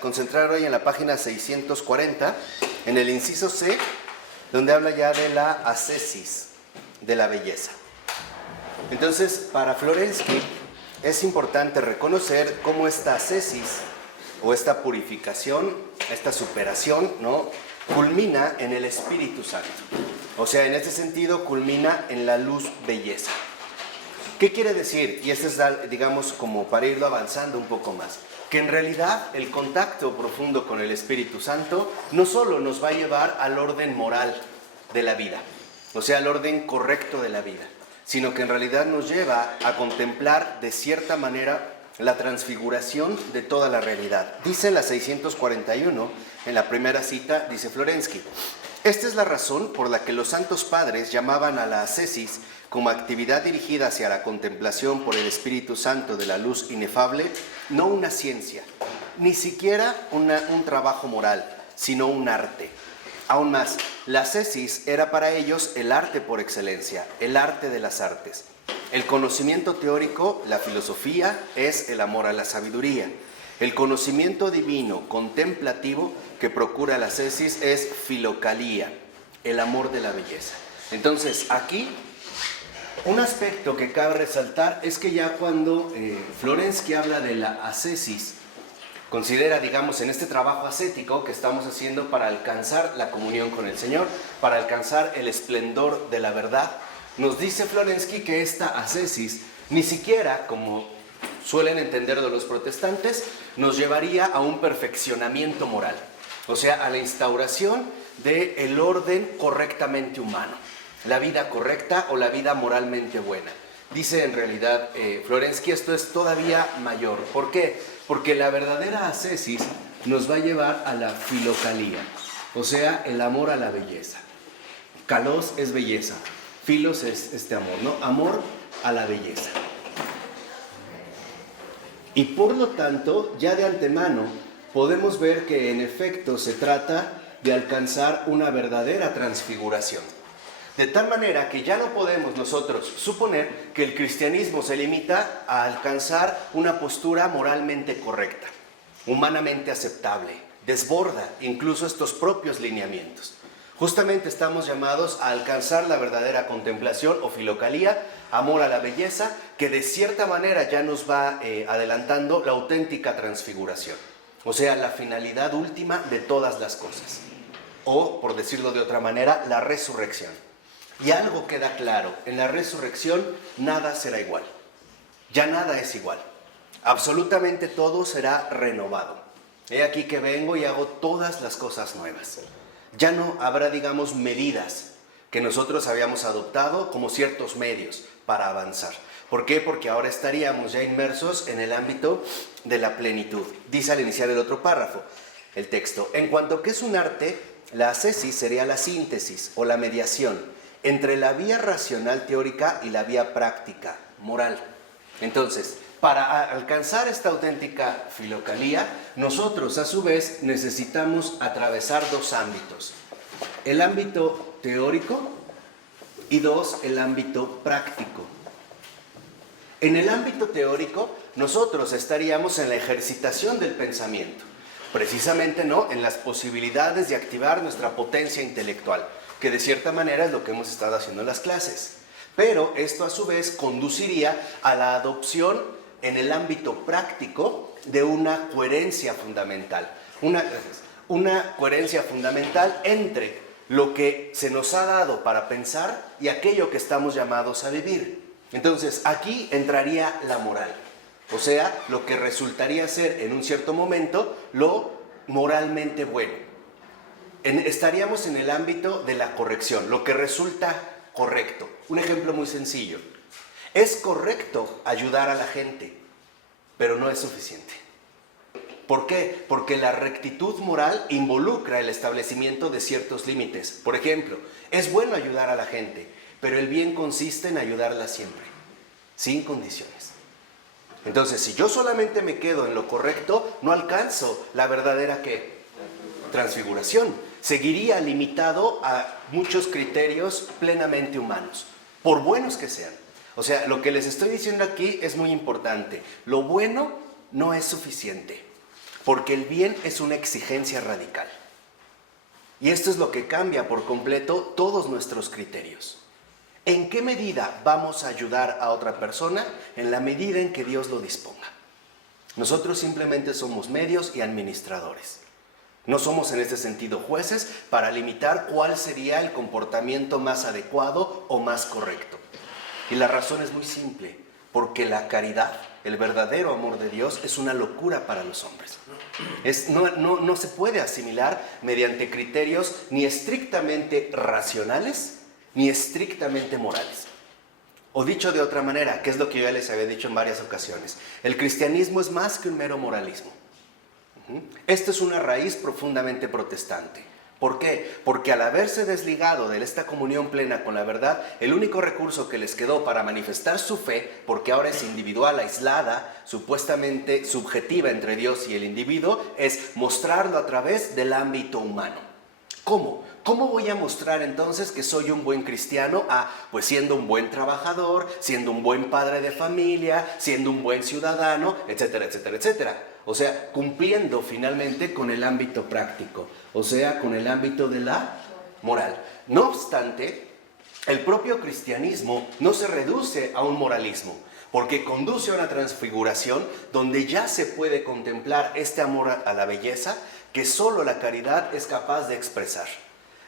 concentrar hoy en la página 640, en el inciso C, donde habla ya de la ascesis, de la belleza. Entonces, para Florensky es importante reconocer cómo esta ascesis o esta purificación, esta superación, ¿no?, culmina en el Espíritu Santo. O sea, en este sentido, culmina en la luz belleza. ¿Qué quiere decir? Y esto es, digamos, como para irlo avanzando un poco más. Que en realidad el contacto profundo con el Espíritu Santo no solo nos va a llevar al orden moral de la vida, o sea, al orden correcto de la vida, sino que en realidad nos lleva a contemplar de cierta manera la transfiguración de toda la realidad. Dice en la 641, en la primera cita, dice Florensky: esta es la razón por la que los santos padres llamaban a la ascesis como actividad dirigida hacia la contemplación por el Espíritu Santo de la luz inefable, no una ciencia, ni siquiera un trabajo moral, sino un arte. Aún más, la ascesis era para ellos el arte por excelencia, el arte de las artes. El conocimiento teórico, la filosofía, es el amor a la sabiduría. El conocimiento divino, contemplativo, que procura la ascesis es filocalía, el amor de la belleza. Entonces, aquí, un aspecto que cabe resaltar es que ya cuando Florensky habla de la ascesis, considera, digamos, en este trabajo ascético que estamos haciendo para alcanzar la comunión con el Señor, para alcanzar el esplendor de la verdad, nos dice Florensky que esta ascesis ni siquiera, como suelen entenderlo los protestantes, nos llevaría a un perfeccionamiento moral, o sea, a la instauración del orden correctamente humano, la vida correcta o la vida moralmente buena. Dice en realidad Florensky, esto es todavía mayor. ¿Por qué? Porque la verdadera ascesis nos va a llevar a la filocalía, o sea, el amor a la belleza. Kalos es belleza, filos es este amor, ¿no? Amor a la belleza. Y por lo tanto, ya de antemano, podemos ver que en efecto se trata de alcanzar una verdadera transfiguración. De tal manera que ya no podemos nosotros suponer que el cristianismo se limita a alcanzar una postura moralmente correcta, humanamente aceptable, desborda incluso estos propios lineamientos. Justamente estamos llamados a alcanzar la verdadera contemplación o filocalía, amor a la belleza, que de cierta manera ya nos va adelantando la auténtica transfiguración, o sea, la finalidad última de todas las cosas, o, por decirlo de otra manera, la resurrección. Y algo queda claro: en la resurrección nada será igual, ya nada es igual, absolutamente todo será renovado. He aquí que vengo y hago todas las cosas nuevas. Ya no habrá, digamos, medidas que nosotros habíamos adoptado como ciertos medios para avanzar. ¿Por qué? Porque ahora estaríamos ya inmersos en el ámbito de la plenitud. Dice al iniciar el otro párrafo, el texto: en cuanto que es un arte, la ascesis sería la síntesis o la mediación entre la vía racional teórica y la vía práctica, moral. Entonces, para alcanzar esta auténtica filocalía, nosotros a su vez necesitamos atravesar dos ámbitos: el ámbito teórico y dos, el ámbito práctico. En el ámbito teórico, nosotros estaríamos en la ejercitación del pensamiento, precisamente no en las posibilidades de activar nuestra potencia intelectual, que de cierta manera es lo que hemos estado haciendo en las clases. Pero esto a su vez conduciría a la adopción en el ámbito práctico de una coherencia fundamental. Una coherencia fundamental entre lo que se nos ha dado para pensar y aquello que estamos llamados a vivir. Entonces, aquí entraría la moral, o sea, lo que resultaría ser en un cierto momento lo moralmente bueno. Estaríamos en el ámbito de la corrección, lo que resulta correcto. Un ejemplo muy sencillo: es correcto ayudar a la gente, pero no es suficiente. ¿Por qué? Porque la rectitud moral involucra el establecimiento de ciertos límites. Por ejemplo, es bueno ayudar a la gente, pero el bien consiste en ayudarla siempre, sin condiciones. Entonces, si yo solamente me quedo en lo correcto, no alcanzo la verdadera ¿qué? Transfiguración. Seguiría limitado a muchos criterios plenamente humanos, por buenos que sean. O sea, lo que les estoy diciendo aquí es muy importante. Lo bueno no es suficiente. Porque el bien es una exigencia radical. Y esto es lo que cambia por completo todos nuestros criterios. ¿En qué medida vamos a ayudar a otra persona? En la medida en que Dios lo disponga. Nosotros simplemente somos medios y administradores. No somos en este sentido jueces para limitar cuál sería el comportamiento más adecuado o más correcto. Y la razón es muy simple, porque la caridad, el verdadero amor de Dios, es una locura para los hombres. No se puede asimilar mediante criterios ni estrictamente racionales, ni estrictamente morales. O dicho de otra manera, que es lo que yo ya les había dicho en varias ocasiones, el cristianismo es más que un mero moralismo. Esto es una raíz profundamente protestante. ¿Por qué? Porque al haberse desligado de esta comunión plena con la verdad, el único recurso que les quedó para manifestar su fe, porque ahora es individual, aislada, supuestamente subjetiva entre Dios y el individuo, es mostrarlo a través del ámbito humano. ¿Cómo? ¿Cómo voy a mostrar entonces que soy un buen cristiano? Pues siendo un buen trabajador, siendo un buen padre de familia, siendo un buen ciudadano, etcétera, etcétera, etcétera. O sea, cumpliendo finalmente con el ámbito práctico, o sea, con el ámbito de la moral. No obstante, el propio cristianismo no se reduce a un moralismo, porque conduce a una transfiguración donde ya se puede contemplar este amor a la belleza que solo la caridad es capaz de expresar.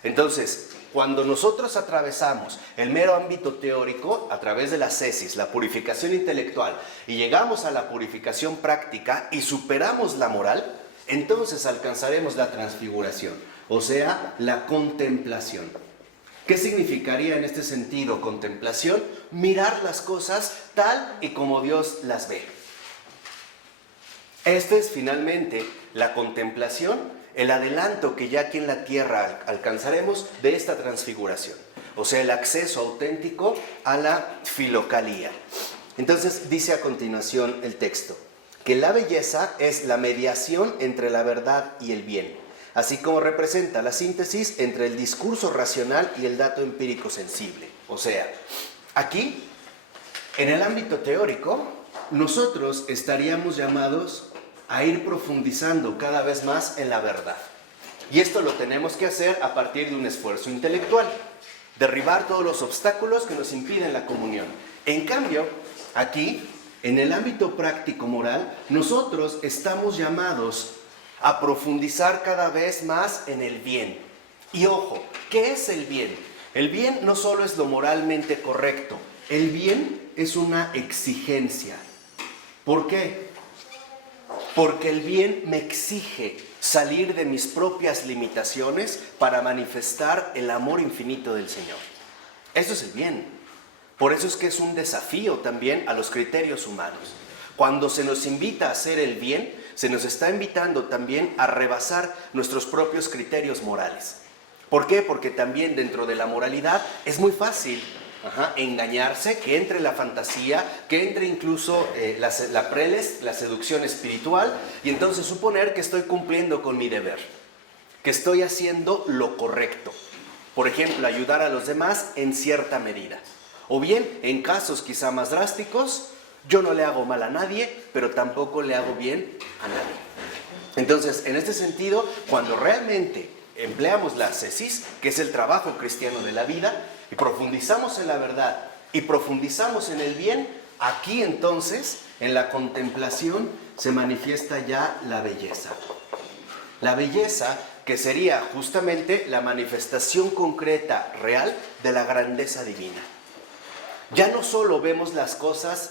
Entonces, cuando nosotros atravesamos el mero ámbito teórico a través de la ascesis, la purificación intelectual, y llegamos a la purificación práctica y superamos la moral, entonces alcanzaremos la transfiguración, o sea, la contemplación. ¿Qué significaría en este sentido contemplación? Mirar las cosas tal y como Dios las ve. Esta es finalmente la contemplación, el adelanto que ya aquí en la tierra alcanzaremos de esta transfiguración, o sea, el acceso auténtico a la filocalía. Entonces dice a continuación el texto, que la belleza es la mediación entre la verdad y el bien, así como representa la síntesis entre el discurso racional y el dato empírico sensible. O sea, aquí, en el ámbito teórico, nosotros estaríamos llamados a ir profundizando cada vez más en la verdad. Y esto lo tenemos que hacer a partir de un esfuerzo intelectual, derribar todos los obstáculos que nos impiden la comunión. En cambio, aquí, en el ámbito práctico moral, nosotros estamos llamados a profundizar cada vez más en el bien. Y ojo, ¿qué es el bien? El bien no solo es lo moralmente correcto, el bien es una exigencia. ¿Por qué? Porque el bien me exige salir de mis propias limitaciones para manifestar el amor infinito del Señor. Eso es el bien. Por eso es que es un desafío también a los criterios humanos. Cuando se nos invita a hacer el bien, se nos está invitando también a rebasar nuestros propios criterios morales. ¿Por qué? Porque también dentro de la moralidad es muy fácil engañarse, que entre la fantasía, que entre incluso la preles, la seducción espiritual, y entonces suponer que estoy cumpliendo con mi deber, que estoy haciendo lo correcto. Por ejemplo, ayudar a los demás en cierta medida. O bien, en casos quizá más drásticos, yo no le hago mal a nadie, pero tampoco le hago bien a nadie. Entonces, en este sentido, cuando realmente empleamos la ascesis, que es el trabajo cristiano de la vida, y profundizamos en la verdad y profundizamos en el bien, aquí entonces, en la contemplación, se manifiesta ya la belleza. La belleza que sería justamente la manifestación concreta, real, de la grandeza divina. Ya no solo vemos las cosas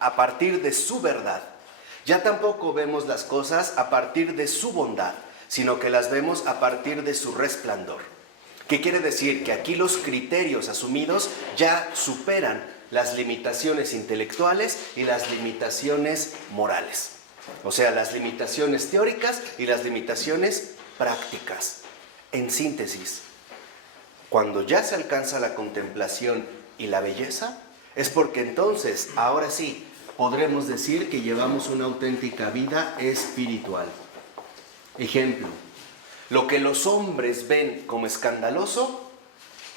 a partir de su verdad, ya tampoco vemos las cosas a partir de su bondad, sino que las vemos a partir de su resplandor. ¿Qué quiere decir? Que aquí los criterios asumidos ya superan las limitaciones intelectuales y las limitaciones morales. O sea, las limitaciones teóricas y las limitaciones prácticas. En síntesis, cuando ya se alcanza la contemplación y la belleza, es porque entonces, ahora sí, podremos decir que llevamos una auténtica vida espiritual. Ejemplo, lo que los hombres ven como escandaloso,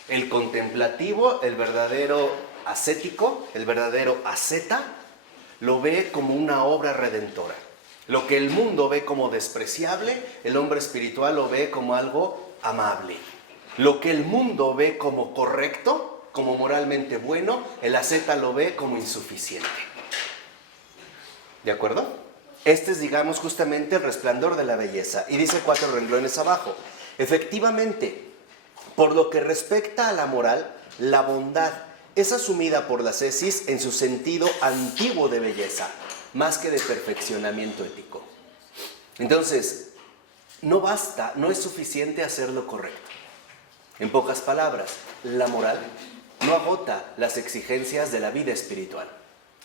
el contemplativo, el verdadero ascético, el verdadero asceta, lo ve como una obra redentora. Lo que el mundo ve como despreciable, el hombre espiritual lo ve como algo amable. Lo que el mundo ve como correcto, como moralmente bueno, el asceta lo ve como insuficiente. ¿De acuerdo? Este es, digamos, justamente el resplandor de la belleza. Y dice 4 renglones abajo. Efectivamente, por lo que respecta a la moral, la bondad es asumida por la ascesis en su sentido antiguo de belleza, más que de perfeccionamiento ético. Entonces, no basta, no es suficiente hacer lo correcto. En pocas palabras, la moral no agota las exigencias de la vida espiritual.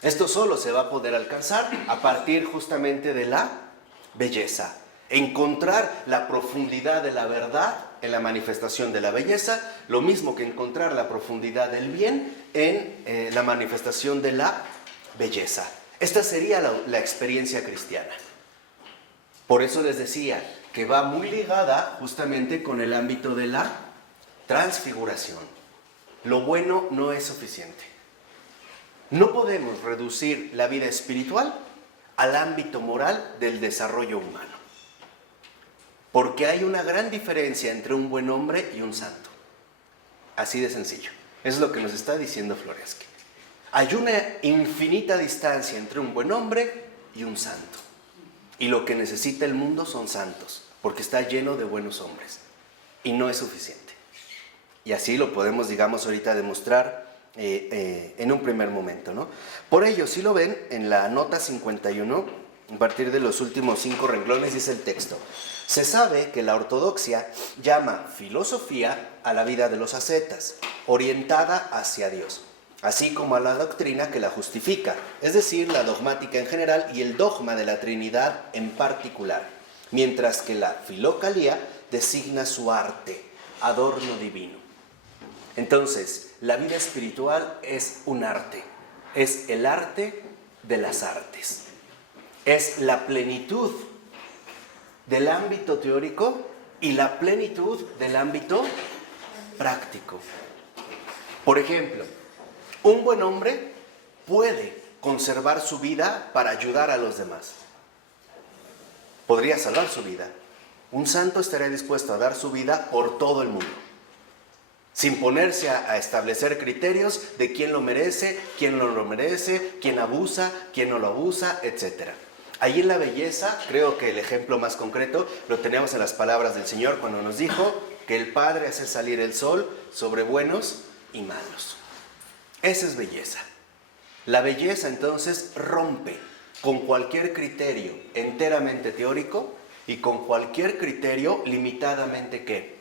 Esto solo se va a poder alcanzar a partir justamente de la belleza. Encontrar la profundidad de la verdad en la manifestación de la belleza, lo mismo que encontrar la profundidad del bien en la manifestación de la belleza. Esta sería la experiencia cristiana. Por eso les decía que va muy ligada justamente con el ámbito de la transfiguración. Lo bueno no es suficiente. No podemos reducir la vida espiritual al ámbito moral del desarrollo humano. Porque hay una gran diferencia entre un buen hombre y un santo. Así de sencillo. Eso es lo que nos está diciendo Floreaschi. Hay una infinita distancia entre un buen hombre y un santo. Y lo que necesita el mundo son santos, porque está lleno de buenos hombres. Y no es suficiente. Y así lo podemos, digamos, ahorita demostrar en un primer momento, ¿no? Por ello, si lo ven, en la nota 51, a partir de los últimos 5 renglones, dice el texto: se sabe que la ortodoxia llama filosofía a la vida de los ascetas, orientada hacia Dios, así como a la doctrina que la justifica, es decir, la dogmática en general y el dogma de la Trinidad en particular, mientras que la filocalía designa su arte, adorno divino. Entonces, la vida espiritual es un arte, es el arte de las artes, es la plenitud del ámbito teórico y la plenitud del ámbito práctico. Por ejemplo, un buen hombre puede conservar su vida para ayudar a los demás. Podría salvar su vida. Un santo estaría dispuesto a dar su vida por todo el mundo, sin ponerse a establecer criterios de quién lo merece, quién no lo merece, quién abusa, quién no lo abusa, etc. Ahí en la belleza, creo que el ejemplo más concreto lo tenemos en las palabras del Señor cuando nos dijo que el Padre hace salir el sol sobre buenos y malos. Esa es belleza. La belleza entonces rompe con cualquier criterio enteramente teórico y con cualquier criterio limitadamente ¿qué?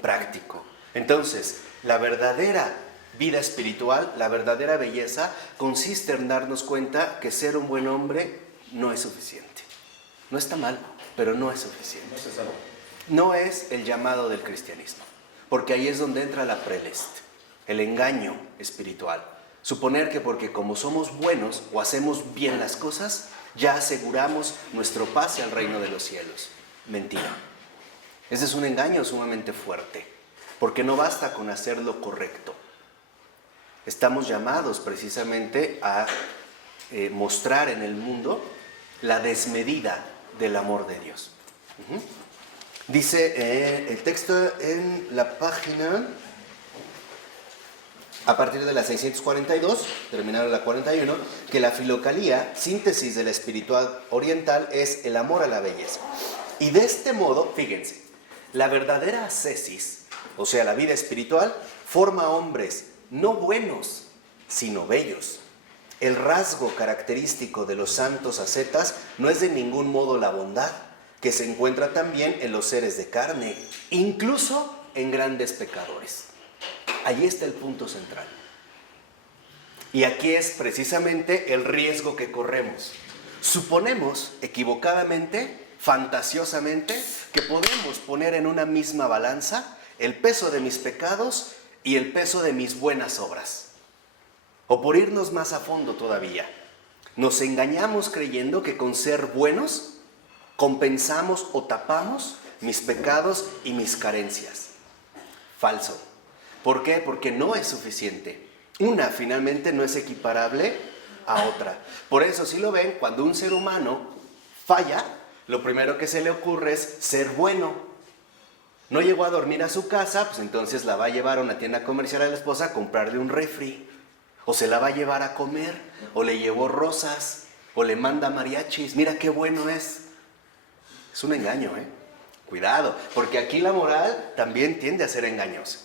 Práctico. Entonces, la verdadera vida espiritual, la verdadera belleza, consiste en darnos cuenta que ser un buen hombre no es suficiente. No está mal, pero no es suficiente. No es el llamado del cristianismo, porque ahí es donde entra la preleste, el engaño espiritual. Suponer que porque como somos buenos o hacemos bien las cosas, ya aseguramos nuestro pase al reino de los cielos. Mentira. Ese es un engaño sumamente fuerte, porque no basta con hacer lo correcto. Estamos llamados precisamente a mostrar en el mundo la desmedida del amor de Dios. Dice el texto en la página, a partir de la 642, terminando la 41, que la filocalía, síntesis de la espiritual oriental, es el amor a la belleza. Y de este modo, fíjense, la verdadera ascesis, o sea, la vida espiritual, forma hombres no buenos, sino bellos. El rasgo característico de los santos ascetas no es de ningún modo la bondad, que se encuentra también en los seres de carne, incluso en grandes pecadores. Allí está el punto central. Y aquí es precisamente el riesgo que corremos. Suponemos equivocadamente, fantasiosamente, que podemos poner en una misma balanza el peso de mis pecados y el peso de mis buenas obras. O por irnos más a fondo todavía, nos engañamos creyendo que con ser buenos compensamos o tapamos mis pecados y mis carencias. Falso. ¿Por qué? Porque no es suficiente. Una finalmente no es equiparable a otra. Por eso, si lo ven, cuando un ser humano falla, lo primero que se le ocurre es ser bueno. No llegó a dormir a su casa, pues entonces la va a llevar a una tienda comercial a la esposa a comprarle un refri. O se la va a llevar a comer, o le llevó rosas, o le manda mariachis. Mira qué bueno es. Es un engaño, ¿eh? Cuidado, porque aquí la moral también tiende a ser engañosa.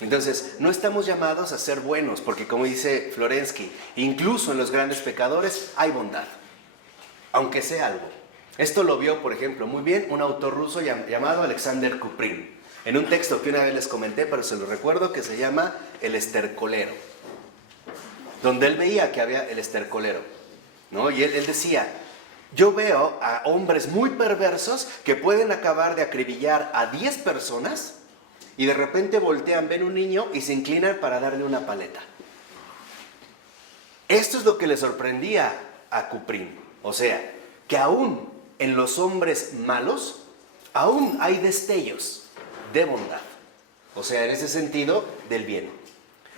Entonces, no estamos llamados a ser buenos, porque como dice Florensky, incluso en los grandes pecadores hay bondad, aunque sea algo. Esto lo vio, por ejemplo, muy bien un autor ruso llamado Alexander Kuprin, en un texto que una vez les comenté, pero se lo recuerdo, que se llama El estercolero, donde él veía que había el estercolero, ¿no? Y él decía, yo veo a hombres muy perversos que pueden acabar de acribillar a 10 personas y de repente voltean, ven un niño y se inclinan para darle una paleta. Esto es lo que le sorprendía a Kuprin. O sea, que aún en los hombres malos, aún hay destellos de bondad. O sea, en ese sentido, del bien.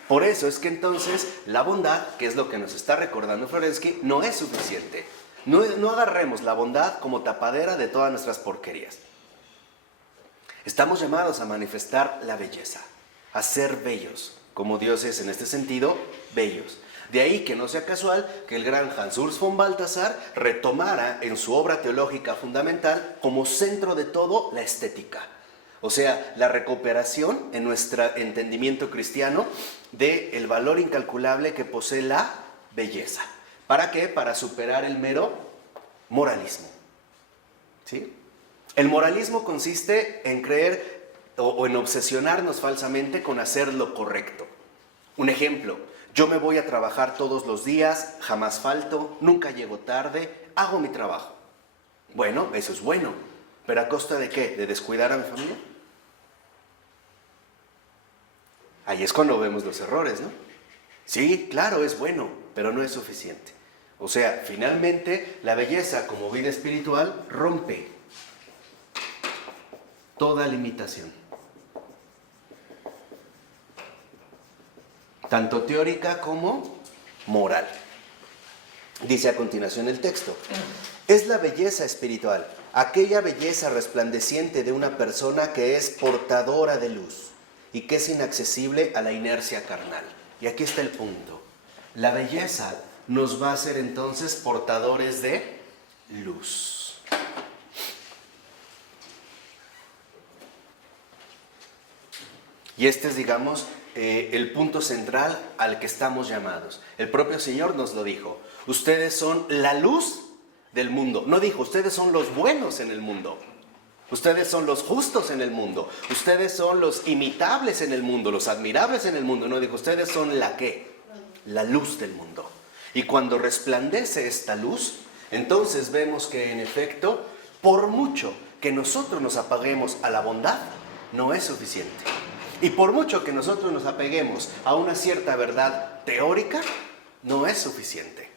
Por eso es que entonces la bondad, que es lo que nos está recordando Florensky, no es suficiente. No agarremos la bondad como tapadera de todas nuestras porquerías. Estamos llamados a manifestar la belleza, a ser bellos, como Dios es en este sentido, bellos. De ahí que no sea casual que el gran Hans Urs von Balthasar retomara en su obra teológica fundamental como centro de todo la estética. O sea, la recuperación en nuestro entendimiento cristiano del valor incalculable que posee la belleza. ¿Para qué? Para superar el mero moralismo. ¿Sí? El moralismo consiste en creer o en obsesionarnos falsamente con hacer lo correcto. Un ejemplo, yo me voy a trabajar todos los días, jamás falto, nunca llego tarde, hago mi trabajo. Bueno, eso es bueno, pero ¿a costa de qué? ¿De descuidar a mi familia? Ahí es cuando vemos los errores, ¿no? Sí, claro, es bueno, pero no es suficiente. O sea, finalmente, la belleza como vida espiritual rompe toda limitación, tanto teórica como moral. Dice a continuación el texto, es la belleza espiritual, aquella belleza resplandeciente de una persona que es portadora de luz y que es inaccesible a la inercia carnal. Y aquí está el punto. La belleza nos va a hacer entonces portadores de luz. Y este es, digamos, el punto central al que estamos llamados. El propio Señor nos lo dijo. Ustedes son la luz del mundo. No dijo, ustedes son los buenos en el mundo. Ustedes son los justos en el mundo. Ustedes son los imitables en el mundo, los admirables en el mundo. No dijo, ustedes son la ¿qué? La luz del mundo. Y cuando resplandece esta luz, entonces vemos que en efecto, por mucho que nosotros nos apaguemos a la bondad, no es suficiente. Y por mucho que nosotros nos apeguemos a una cierta verdad teórica, no es suficiente.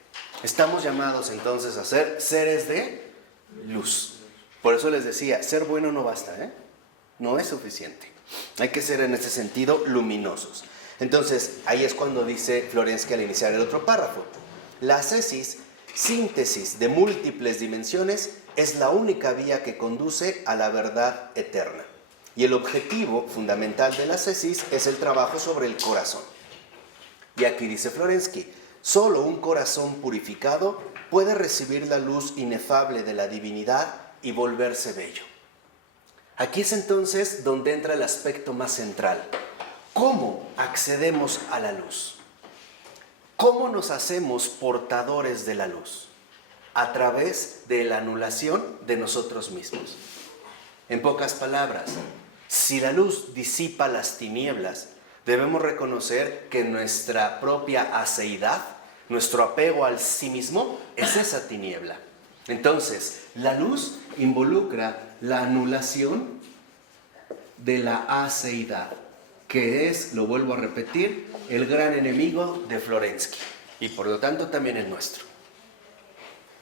Estamos llamados entonces a ser seres de luz. Por eso les decía, ser bueno no basta, ¿eh? No es suficiente. Hay que ser en ese sentido luminosos. Entonces, ahí es cuando dice Florensky al iniciar el otro párrafo. La ascesis, síntesis de múltiples dimensiones, es la única vía que conduce a la verdad eterna. Y el objetivo fundamental de la ascesis es el trabajo sobre el corazón. Y aquí dice Florensky, solo un corazón purificado puede recibir la luz inefable de la divinidad y volverse bello. Aquí es entonces donde entra el aspecto más central. ¿Cómo accedemos a la luz? ¿Cómo nos hacemos portadores de la luz? A través de la anulación de nosotros mismos. En pocas palabras, si la luz disipa las tinieblas, debemos reconocer que nuestra propia aceidad, nuestro apego al sí mismo, es esa tiniebla. Entonces, la luz involucra la anulación de la aceidad, que es, lo vuelvo a repetir, el gran enemigo de Florensky, y por lo tanto también el nuestro.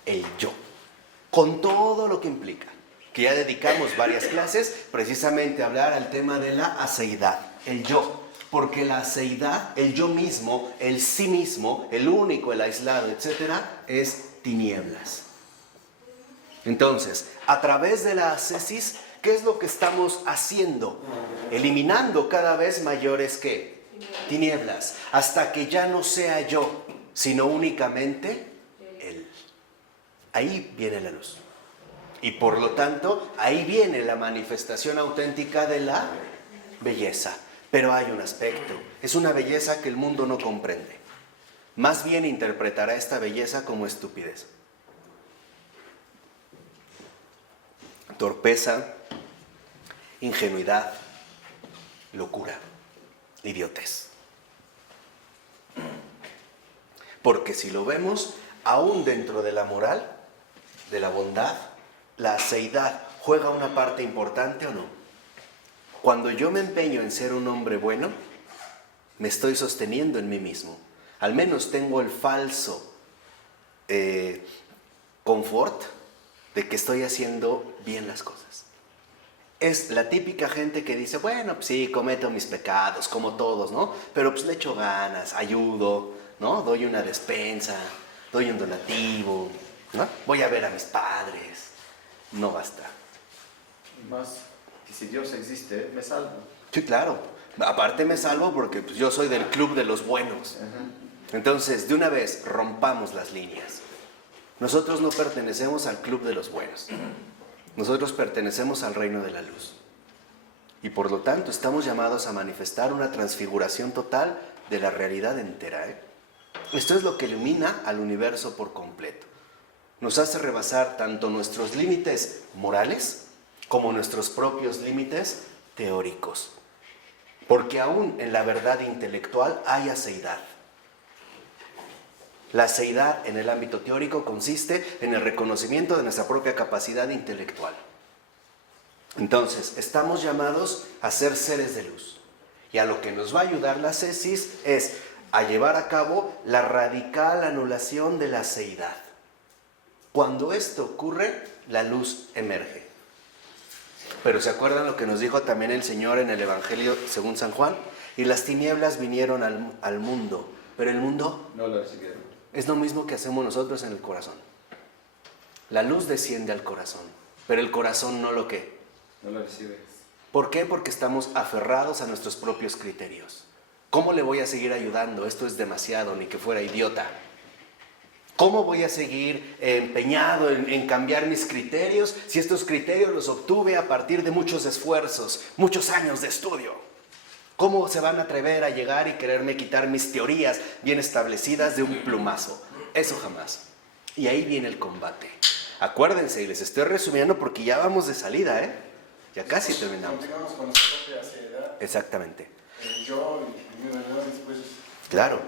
El yo, con todo lo que implica, que ya dedicamos varias clases precisamente a hablar al tema de la aceidad, el yo, porque la aceidad, el yo mismo, el sí mismo, el único, el aislado, etcétera, es tinieblas. Entonces, a través de la ascesis, ¿qué es lo que estamos haciendo? Eliminando cada vez mayores ¿qué? Tinieblas, hasta que ya no sea yo, sino únicamente Él. Ahí viene la luz. Y por lo tanto, ahí viene la manifestación auténtica de la belleza. Pero hay un aspecto, es una belleza que el mundo no comprende. Más bien interpretará esta belleza como estupidez, torpeza, ingenuidad, locura, idiotez. Porque si lo vemos, aún dentro de la moral, de la bondad, la aseidad juega una parte importante o no. Cuando yo me empeño en ser un hombre bueno, me estoy sosteniendo en mí mismo. Al menos tengo el falso confort de que estoy haciendo bien las cosas. Es la típica gente que dice, bueno, pues sí, cometo mis pecados, como todos, ¿no? Pero pues le echo ganas, ayudo, ¿no? Doy una despensa, doy un donativo, ¿no? Voy a ver a mis padres. No basta. Más que si Dios existe, me salvo. Sí, claro. Aparte me salvo porque pues, yo soy del club de los buenos. Entonces, de una vez, rompamos las líneas. Nosotros no pertenecemos al club de los buenos. Nosotros pertenecemos al reino de la luz. Y por lo tanto, estamos llamados a manifestar una transfiguración total de la realidad entera. Esto es lo que ilumina al universo por completo. Nos hace rebasar tanto nuestros límites morales como nuestros propios límites teóricos. Porque aún en la verdad intelectual hay aceidad. La aceidad en el ámbito teórico consiste en el reconocimiento de nuestra propia capacidad intelectual. Entonces, estamos llamados a ser seres de luz. Y a lo que nos va a ayudar la ascesis es a llevar a cabo la radical anulación de la aceidad. Cuando esto ocurre, la luz emerge. Pero ¿se acuerdan lo que nos dijo también el Señor en el Evangelio según San Juan? Y las tinieblas vinieron al mundo, pero el mundo no lo recibieron. Es lo mismo que hacemos nosotros en el corazón. La luz desciende al corazón, pero el corazón no lo ¿qué? No lo recibe. ¿Por qué? Porque estamos aferrados a nuestros propios criterios. ¿Cómo le voy a seguir ayudando? Esto es demasiado, ni que fuera idiota. ¿Cómo voy a seguir empeñado en cambiar mis criterios si estos criterios los obtuve a partir de muchos esfuerzos, muchos años de estudio? ¿Cómo se van a atrever a llegar y quererme quitar mis teorías bien establecidas de un plumazo? Eso jamás. Y ahí viene el combate. Acuérdense, y les estoy resumiendo porque ya vamos de salida, ¿eh? Ya casi terminamos. Continuamos con nuestra propia seriedad. Exactamente. El yo y mi verdad después. Claro.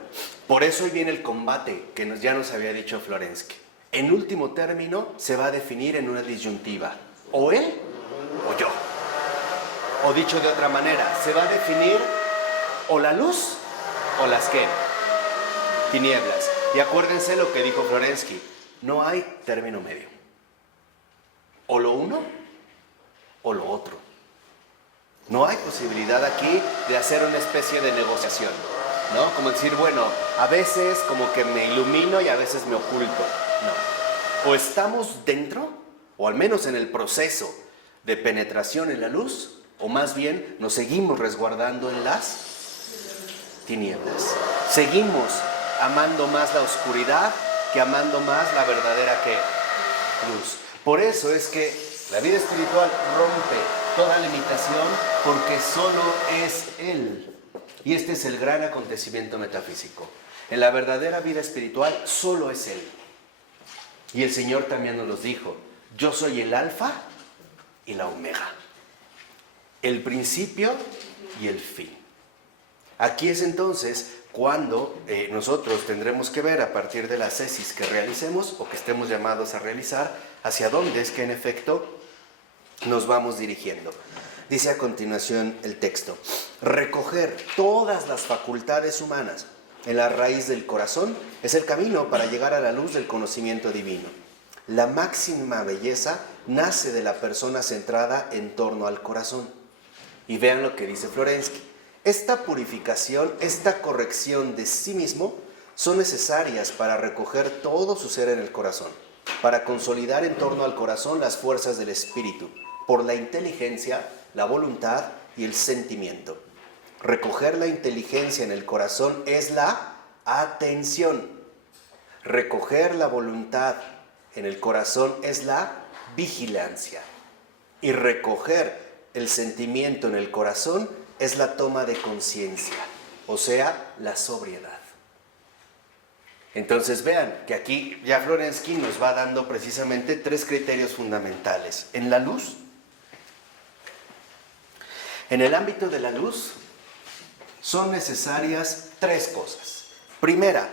Por eso hoy viene el combate que ya nos había dicho Florensky. En último término, se va a definir en una disyuntiva. O él o yo. O dicho de otra manera, se va a definir o la luz o las ¿qué? Tinieblas. Y acuérdense lo que dijo Florensky, no hay término medio. O lo uno o lo otro. No hay posibilidad aquí de hacer una especie de negociación, ¿no? Como decir, bueno, a veces como que me ilumino y a veces me oculto. No. O estamos dentro, o al menos en el proceso de penetración en la luz, o más bien nos seguimos resguardando en las tinieblas. Seguimos amando más la oscuridad que amando más la verdadera ¿qué? Luz. Por eso es que la vida espiritual rompe toda limitación porque solo es Él. Y este es el gran acontecimiento metafísico. En la verdadera vida espiritual solo es Él. Y el Señor también nos lo dijo. Yo soy el alfa y la omega. El principio y el fin. Aquí es entonces cuando nosotros tendremos que ver a partir de la ascesis que realicemos o que estemos llamados a realizar, hacia dónde es que en efecto nos vamos dirigiendo. Dice a continuación el texto: recoger todas las facultades humanas en la raíz del corazón es el camino para llegar a la luz del conocimiento divino. La máxima belleza nace de la persona centrada en torno al corazón. Y vean lo que dice Florensky. Esta purificación, esta corrección de sí mismo son necesarias para recoger todo su ser en el corazón. para consolidar en torno al corazón las fuerzas del espíritu, por la inteligencia, la voluntad y el sentimiento. Recoger la inteligencia en el corazón es la atención. Recoger la voluntad en el corazón es la vigilancia. Y recoger el sentimiento en el corazón es la toma de conciencia, o sea, la sobriedad. Entonces vean que aquí ya Florensky nos va dando precisamente 3 criterios fundamentales. En la luz, en el ámbito de la luz, son necesarias 3 cosas. Primera,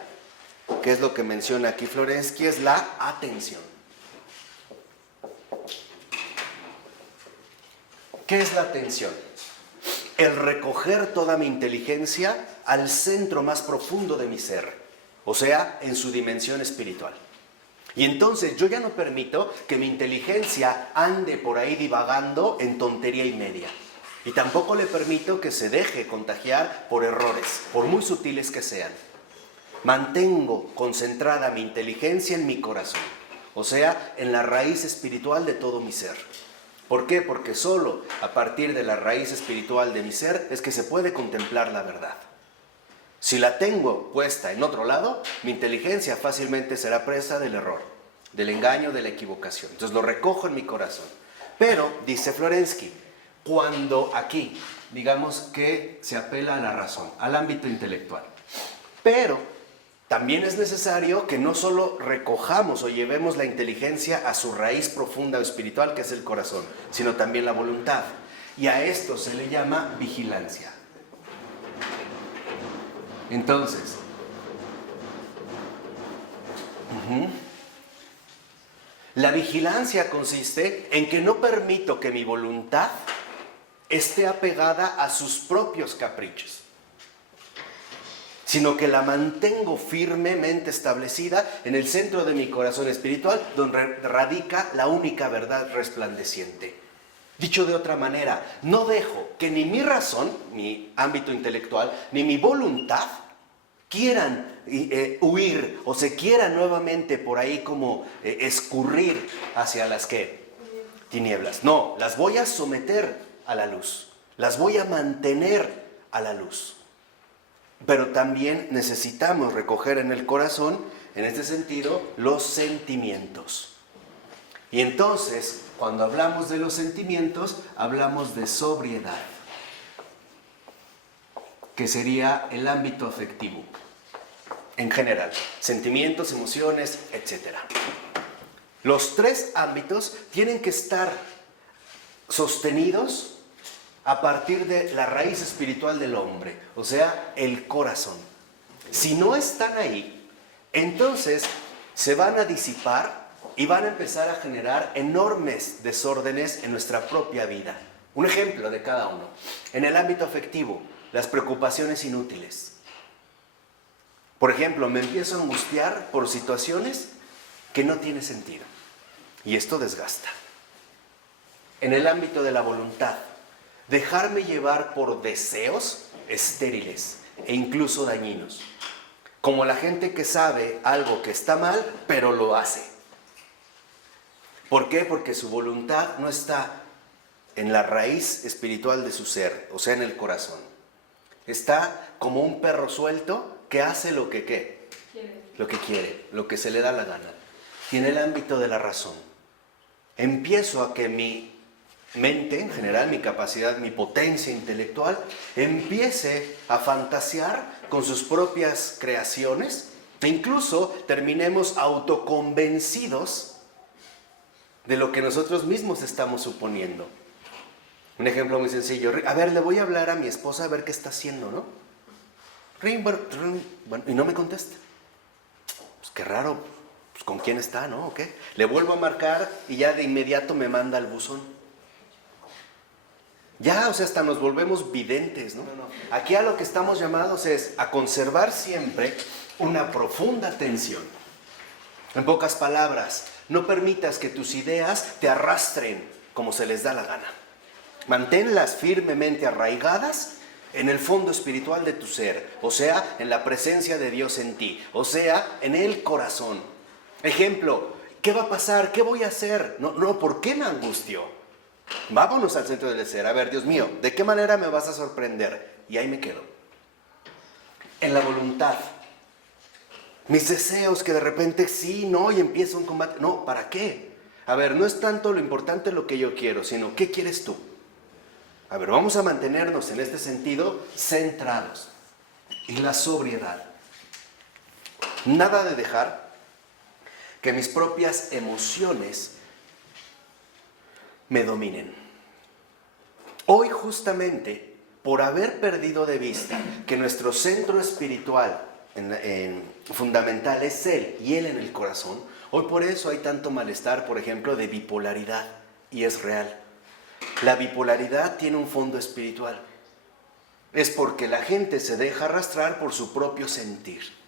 que es lo que menciona aquí Florensky, es la atención. ¿Qué es la atención? El recoger toda mi inteligencia al centro más profundo de mi ser, o sea, en su dimensión espiritual. Y entonces yo ya no permito que mi inteligencia ande por ahí divagando en tontería y media. Y tampoco le permito que se deje contagiar por errores, por muy sutiles que sean. Mantengo concentrada mi inteligencia en mi corazón, o sea, en la raíz espiritual de todo mi ser. ¿Por qué? Porque solo a partir de la raíz espiritual de mi ser es que se puede contemplar la verdad. Si la tengo puesta en otro lado, mi inteligencia fácilmente será presa del error, del engaño, de la equivocación. Entonces lo recojo en mi corazón. Pero, dice Florensky, cuando aquí, digamos que se apela a la razón, al ámbito intelectual, pero también es necesario que no solo recojamos o llevemos la inteligencia a su raíz profunda o espiritual, que es el corazón, sino también la voluntad. Y a esto se le llama vigilancia. Entonces, la vigilancia consiste en que no permito que mi voluntad esté apegada a sus propios caprichos, sino que la mantengo firmemente establecida en el centro de mi corazón espiritual, donde radica la única verdad resplandeciente. Dicho de otra manera, no dejo que ni mi razón, mi ámbito intelectual, ni mi voluntad quieran huir o se quieran nuevamente por ahí como escurrir hacia las ¿qué? Tinieblas. No, las voy a someter a la luz, las voy a mantener a la luz. Pero también necesitamos recoger en el corazón, en este sentido, los sentimientos. Y entonces, cuando hablamos de los sentimientos, hablamos de sobriedad, que sería el ámbito afectivo, en general, sentimientos, emociones, etc. Los 3 ámbitos tienen que estar sostenidos a partir de la raíz espiritual del hombre, o sea, el corazón. Si no están ahí, entonces se van a disipar y van a empezar a generar enormes desórdenes en nuestra propia vida. Un ejemplo de cada uno. En el ámbito afectivo, las preocupaciones inútiles. Por ejemplo, me empiezo a angustiar por situaciones que no tienen sentido. Y esto desgasta. En el ámbito de la voluntad, dejarme llevar por deseos estériles e incluso dañinos. Como la gente que sabe algo que está mal, pero lo hace. ¿Por qué? Porque su voluntad no está en la raíz espiritual de su ser, o sea, en el corazón. Está como un perro suelto que hace lo que ¿qué? Lo que quiere, lo que se le da la gana. Y en el ámbito de la razón, empiezo a que mi mente, en general, mi capacidad, mi potencia intelectual, empiece a fantasear con sus propias creaciones e incluso terminemos autoconvencidos de lo que nosotros mismos estamos suponiendo. Un ejemplo muy sencillo. A ver, le voy a hablar a mi esposa a ver qué está haciendo, ¿no? Bueno, y no me contesta. Pues qué raro, pues con quién está, ¿no? ¿O qué? Le vuelvo a marcar y ya de inmediato me manda al buzón. Ya, o sea, hasta nos volvemos videntes, ¿no? Aquí a lo que estamos llamados es a conservar siempre una profunda atención. En pocas palabras, no permitas que tus ideas te arrastren como se les da la gana. Manténlas firmemente arraigadas en el fondo espiritual de tu ser, o sea, en la presencia de Dios en ti, o sea, en el corazón. Ejemplo, ¿Qué va a pasar? ¿Qué voy a hacer? No, ¿por qué me angustio? Vámonos al centro del ser. A ver, Dios mío, ¿de qué manera me vas a sorprender? Y ahí me quedo. En la voluntad. Mis deseos que de repente sí, no, y empiezo un combate. No, ¿para qué? A ver, no es tanto lo importante lo que yo quiero, sino ¿qué quieres tú? A ver, vamos a mantenernos en este sentido centrados. Y la sobriedad. Nada de dejar que mis propias emociones me dominen. Hoy justamente, por haber perdido de vista que nuestro centro espiritual fundamental es Él y Él en el corazón, hoy por eso hay tanto malestar, por ejemplo, de bipolaridad, y es real. La bipolaridad tiene un fondo espiritual. Es porque la gente se deja arrastrar por su propio sentir.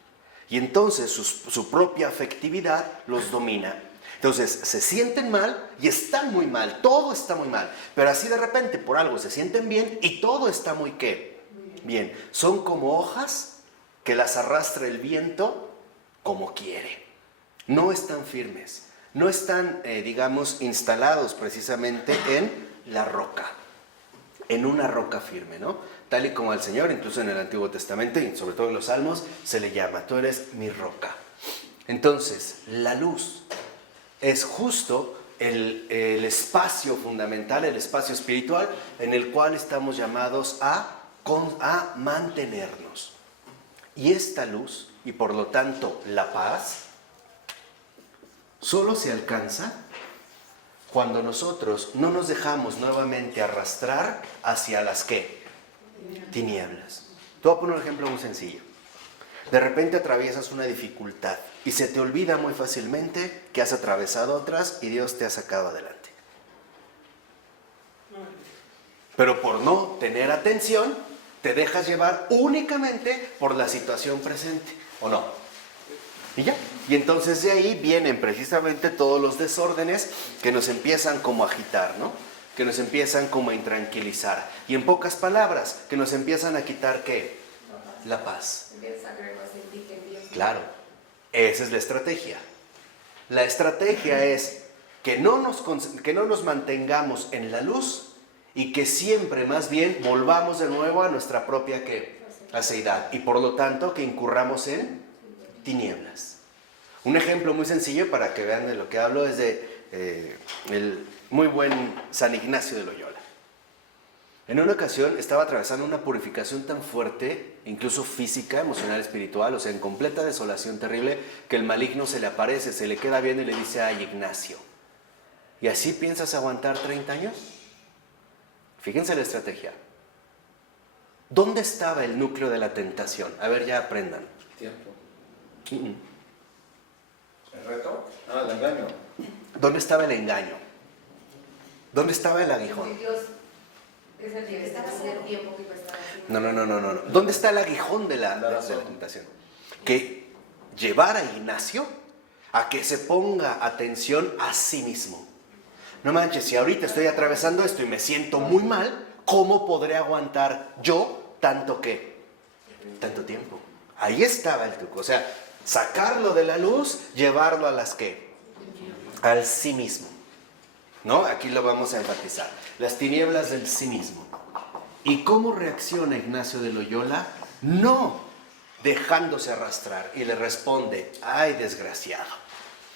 Y entonces su propia afectividad los domina. Entonces se sienten mal y están muy mal, todo está muy mal. Pero así de repente por algo se sienten bien y todo está muy ¿qué? Bien. Son como hojas que las arrastra el viento como quiere. No están firmes, no están, digamos, instalados precisamente en la roca. En una roca firme, ¿no? Tal y como al Señor, incluso en el Antiguo Testamento y sobre todo en los Salmos, se le llama, tú eres mi roca. Entonces, la luz es justo el espacio fundamental, el espacio espiritual en el cual estamos llamados a mantenernos. Y esta luz, y por lo tanto la paz, solo se alcanza cuando nosotros no nos dejamos nuevamente arrastrar hacia las ¿qué? Tinieblas. Te voy a poner un ejemplo muy sencillo. De repente atraviesas una dificultad y se te olvida muy fácilmente que has atravesado otras y Dios te ha sacado adelante. Pero por no tener atención, te dejas llevar únicamente por la situación presente, ¿o no? Y ya. Y entonces de ahí vienen precisamente todos los desórdenes que nos empiezan como a agitar, ¿no? Que nos empiezan como a intranquilizar. Y en pocas palabras, que nos empiezan a quitar ¿qué? La paz. Claro, esa es la estrategia. La estrategia es que no nos mantengamos en la luz y que siempre más bien volvamos de nuevo a nuestra propia ¿qué? Aceidad. Y por lo tanto que incurramos en tinieblas. Un ejemplo muy sencillo para que vean de lo que hablo es de el muy buen San Ignacio de Loyola. En una ocasión estaba atravesando una purificación tan fuerte, incluso física, emocional, espiritual, o sea, en completa desolación terrible, que el maligno se le aparece, se le queda bien y le dice: ay, Ignacio, ¿y así piensas aguantar 30 años? Fíjense la estrategia. ¿Dónde estaba el núcleo de la tentación? A ver, ya aprendan. Tiempo. ¿El reto? Ah, el engaño. ¿Dónde estaba el engaño? ¿Dónde estaba el aguijón? No. ¿Dónde está el aguijón de la tentación? Que llevar a Ignacio a que se ponga atención a sí mismo. No manches, si ahorita estoy atravesando esto y me siento muy mal, ¿cómo podré aguantar yo tanto tiempo? Ahí estaba el truco. O sea, sacarlo de la luz, llevarlo a las ¿qué? Al sí mismo. ¿No? Aquí lo vamos a enfatizar. Las tinieblas del sí mismo. ¿Y cómo reacciona Ignacio de Loyola? No dejándose arrastrar. Y le responde: ay, desgraciado,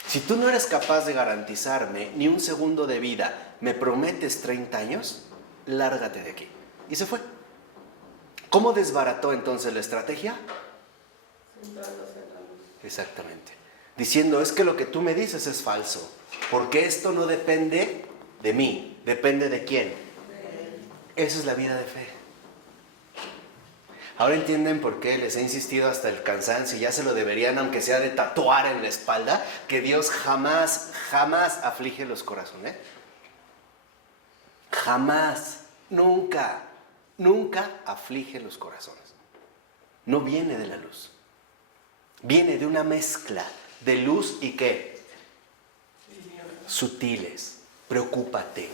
si tú no eres capaz de garantizarme ni un segundo de vida, ¿me prometes 30 años? Lárgate de aquí. Y se fue. ¿Cómo desbarató entonces la estrategia? Exactamente. Diciendo: es que lo que tú me dices es falso, porque esto no depende de mí. ¿Depende de quién? Esa es la vida de fe. Ahora entienden por qué les he insistido hasta el cansancio, y ya se lo deberían, aunque sea de tatuar en la espalda, que Dios jamás aflige los corazones. Jamás, nunca aflige los corazones. No viene de la luz. Viene de una mezcla de luz y ¿qué? Sutiles. Preocúpate.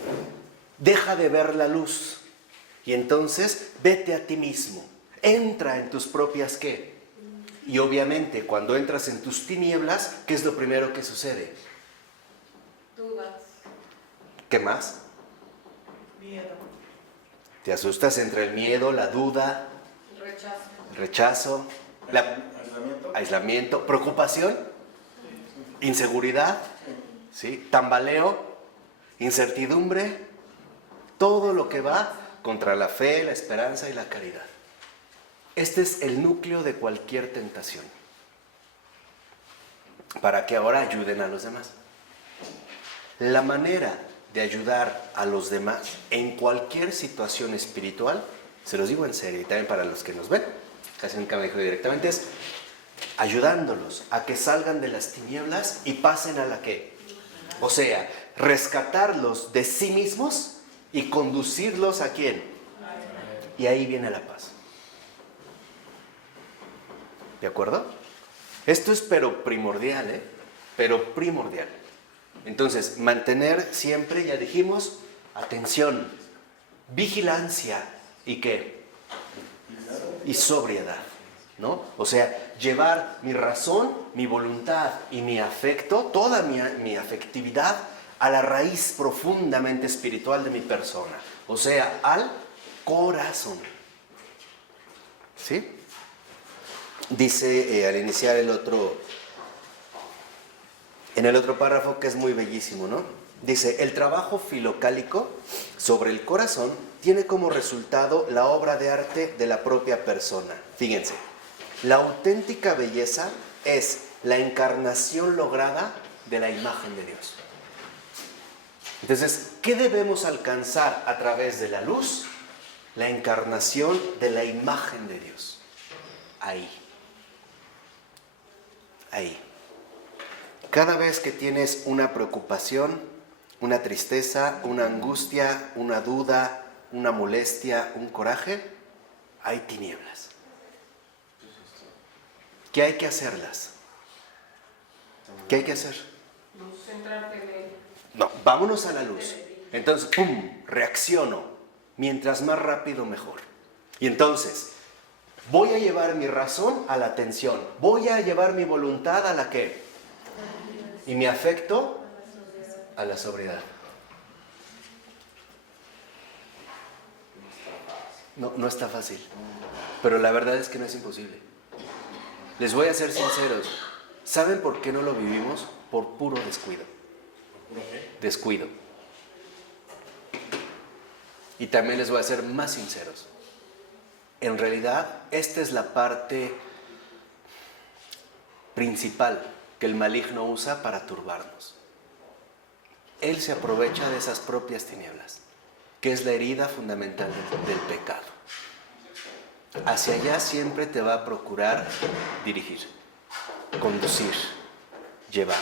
Deja de ver la luz. Y entonces vete a ti mismo. Entra en tus propias ¿qué? Y obviamente cuando entras en tus tinieblas, ¿qué es lo primero que sucede? Dudas. ¿Qué más? Miedo. Te asustas entre el miedo, la duda, Rechazo. el rechazo, aislamiento, preocupación, inseguridad, ¿sí? Tambaleo, incertidumbre, todo lo que va contra la fe, la esperanza y la caridad. Este es el núcleo de cualquier tentación, para que ahora ayuden a los demás. La manera de ayudar a los demás en cualquier situación espiritual, se los digo en serio y también para los que nos ven, casi nunca me dijo directamente, es ayudándolos a que salgan de las tinieblas y pasen a la que, o sea, rescatarlos de sí mismos y conducirlos a quién. Y ahí viene la paz. ¿De acuerdo? Esto es pero primordial, ¿eh? Pero primordial. Entonces, mantener siempre, ya dijimos, atención, vigilancia y ¿qué? Y sobriedad, ¿no? O sea, llevar mi razón, mi voluntad y mi afecto, toda mi afectividad a la raíz profundamente espiritual de mi persona, o sea, al corazón. ¿Sí? Dice al iniciar en el otro párrafo, que es muy bellísimo, ¿no? Dice, el trabajo filocálico sobre el corazón tiene como resultado la obra de arte de la propia persona. Fíjense, la auténtica belleza es la encarnación lograda de la imagen de Dios. Entonces, ¿qué debemos alcanzar a través de la luz? La encarnación de la imagen de Dios. Ahí. Cada vez que tienes una preocupación, una tristeza, una angustia, una duda, una molestia, un coraje, hay tinieblas. ¿Qué hay que hacerlas? ¿Qué hay que hacer? Centrarte en él. No, vámonos a la luz. Entonces, ¡pum!, reacciono. Mientras más rápido, mejor. Y entonces, voy a llevar mi razón a la atención. Voy a llevar mi voluntad a la ¿qué? Y mi afecto a la sobriedad. No está fácil. Pero la verdad es que no es imposible. Les voy a ser sinceros. ¿Saben por qué no lo vivimos? Por puro descuido. Descuido. Y también les voy a ser más sinceros. En realidad, esta es la parte principal que el maligno usa para turbarnos. Él se aprovecha de esas propias tinieblas, que es la herida fundamental del pecado. Hacia allá siempre te va a procurar dirigir, conducir, llevar.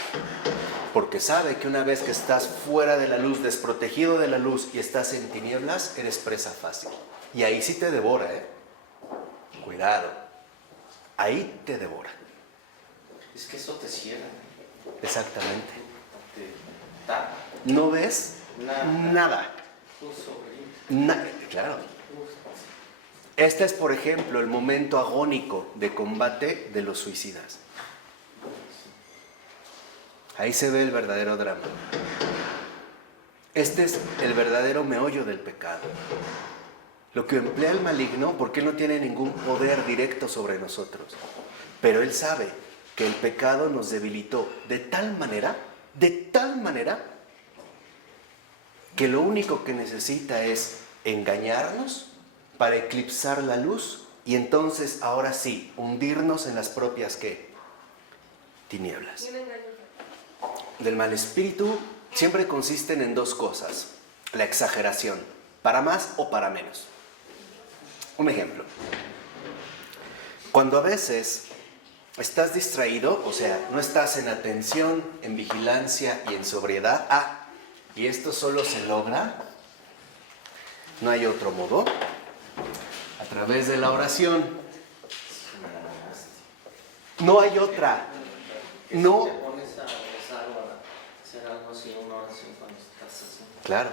Porque sabe que una vez que estás fuera de la luz, desprotegido de la luz y estás en tinieblas, eres presa fácil. Y ahí sí te devora, ¿eh? Cuidado. Ahí te devora. Es que eso te ciega. Exactamente. Te tapa. ¿No ves? Nada. Claro. Este es, por ejemplo, el momento agónico de combate de los suicidas. Ahí se ve el verdadero drama. Este es el verdadero meollo del pecado. Lo que emplea el maligno, porque él no tiene ningún poder directo sobre nosotros. Pero él sabe que el pecado nos debilitó de tal manera, que lo único que necesita es engañarnos para eclipsar la luz y entonces, ahora sí, hundirnos en las propias, ¿qué? Tinieblas. Del mal espíritu siempre consisten en dos cosas. La exageración, para más o para menos. Un ejemplo. Cuando a veces estás distraído, o sea, no estás en atención, en vigilancia y en sobriedad. Y esto solo se logra, no hay otro modo, a través de la oración. No hay otra. No. Claro.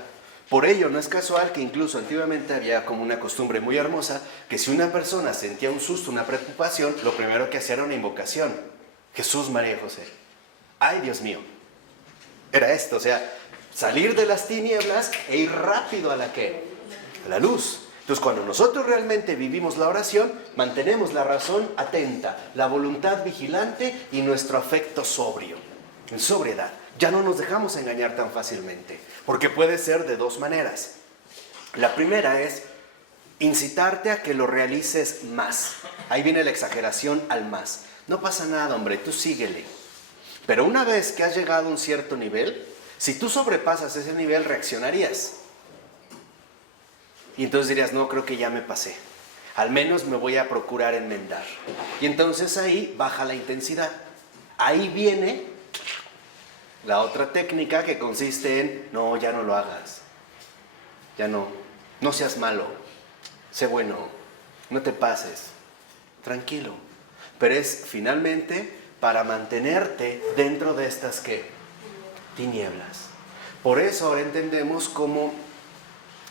Por ello, no es casual que incluso antiguamente había como una costumbre muy hermosa que si una persona sentía un susto, una preocupación, lo primero que hacía era una invocación. Jesús, María y José. ¡Ay, Dios mío! Era esto, o sea, salir de las tinieblas e ir rápido a la ¿qué? A la luz. Entonces, cuando nosotros realmente vivimos la oración, mantenemos la razón atenta, la voluntad vigilante y nuestro afecto sobrio, en sobriedad. Ya no nos dejamos engañar tan fácilmente, porque puede ser de dos maneras. La primera es incitarte a que lo realices más. Ahí viene la exageración al más. No pasa nada, hombre, tú síguele. Pero una vez que has llegado a un cierto nivel, si tú sobrepasas ese nivel, reaccionarías. Y entonces dirías, no, creo que ya me pasé. Al menos me voy a procurar enmendar. Y entonces ahí baja la intensidad. Ahí viene la otra técnica que consiste en, no, ya no lo hagas. Ya no seas malo. Sé bueno. No te pases. Tranquilo. Pero es finalmente para mantenerte dentro de estas, ¿qué? Tinieblas. Por eso ahora entendemos cómo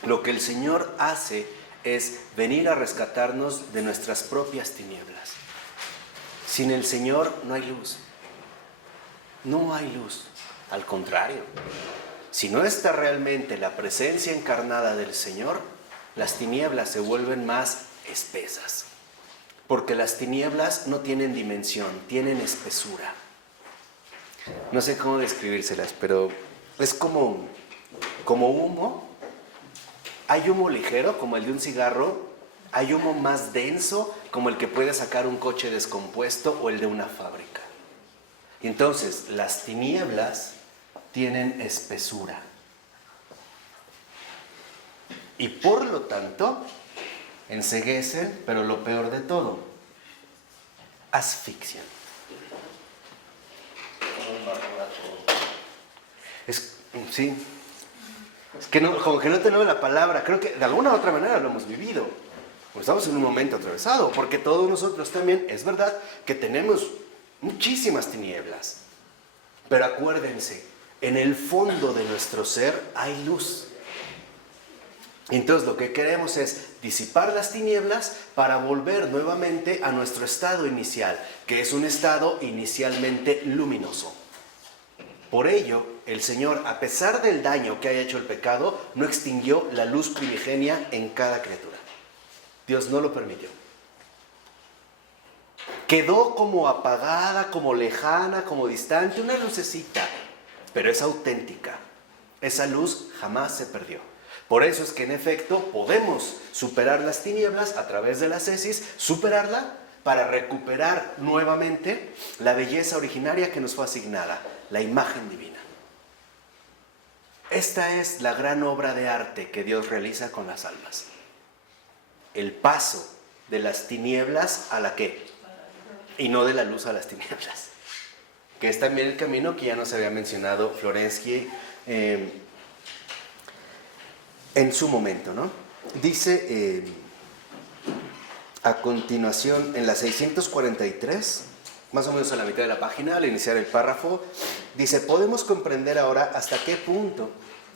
lo que el Señor hace es venir a rescatarnos de nuestras propias tinieblas. Sin el Señor no hay luz. No hay luz. Al contrario, si no está realmente la presencia encarnada del Señor, las tinieblas se vuelven más espesas. Porque las tinieblas no tienen dimensión, tienen espesura. No sé cómo describírselas, pero es como humo. Hay humo ligero, como el de un cigarro. Hay humo más denso, como el que puede sacar un coche descompuesto o el de una fábrica. Y entonces, las tinieblas tienen espesura. Y por lo tanto, enceguecen, pero lo peor de todo, asfixian. Sí. Es que no, como que no tenemos la palabra. Creo que de alguna u otra manera lo hemos vivido. Pues estamos en un momento atravesado, porque todos nosotros también, es verdad que tenemos muchísimas tinieblas. Pero acuérdense, en el fondo de nuestro ser hay luz. Entonces lo que queremos es disipar las tinieblas para volver nuevamente a nuestro estado inicial, que es un estado inicialmente luminoso. Por ello, el Señor, a pesar del daño que haya hecho el pecado, no extinguió la luz primigenia en cada criatura. Dios no lo permitió. Quedó como apagada, como lejana, como distante, una lucecita, pero es auténtica. Esa luz jamás se perdió. Por eso es que en efecto podemos superar las tinieblas a través de la ascesis, superarla para recuperar nuevamente la belleza originaria que nos fue asignada, la imagen divina. Esta es la gran obra de arte que Dios realiza con las almas. El paso de las tinieblas a la ¿qué? Y no de la luz a las tinieblas. Que es también el camino que ya nos había mencionado Florensky en su momento, ¿no? Dice a continuación en la 643, más o menos a la mitad de la página, al iniciar el párrafo, dice: podemos comprender ahora hasta qué punto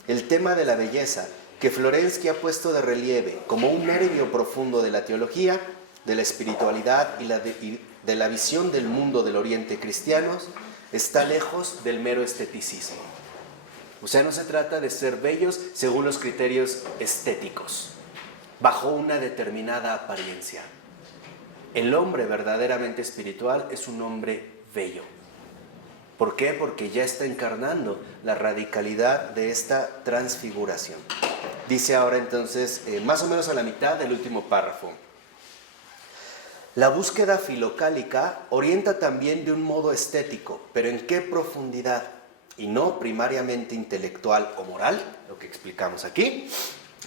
el tema de la belleza que Florensky ha puesto de relieve como un nervio profundo de la teología, de la espiritualidad y de la visión del mundo del Oriente cristianos está lejos del mero esteticismo. O sea, no se trata de ser bellos según los criterios estéticos, bajo una determinada apariencia. El hombre verdaderamente espiritual es un hombre bello. ¿Por qué? Porque ya está encarnando la radicalidad de esta transfiguración. Dice ahora entonces, más o menos a la mitad del último párrafo: la búsqueda filocálica orienta también de un modo estético, pero ¿en qué profundidad? Y no primariamente intelectual o moral, lo que explicamos aquí,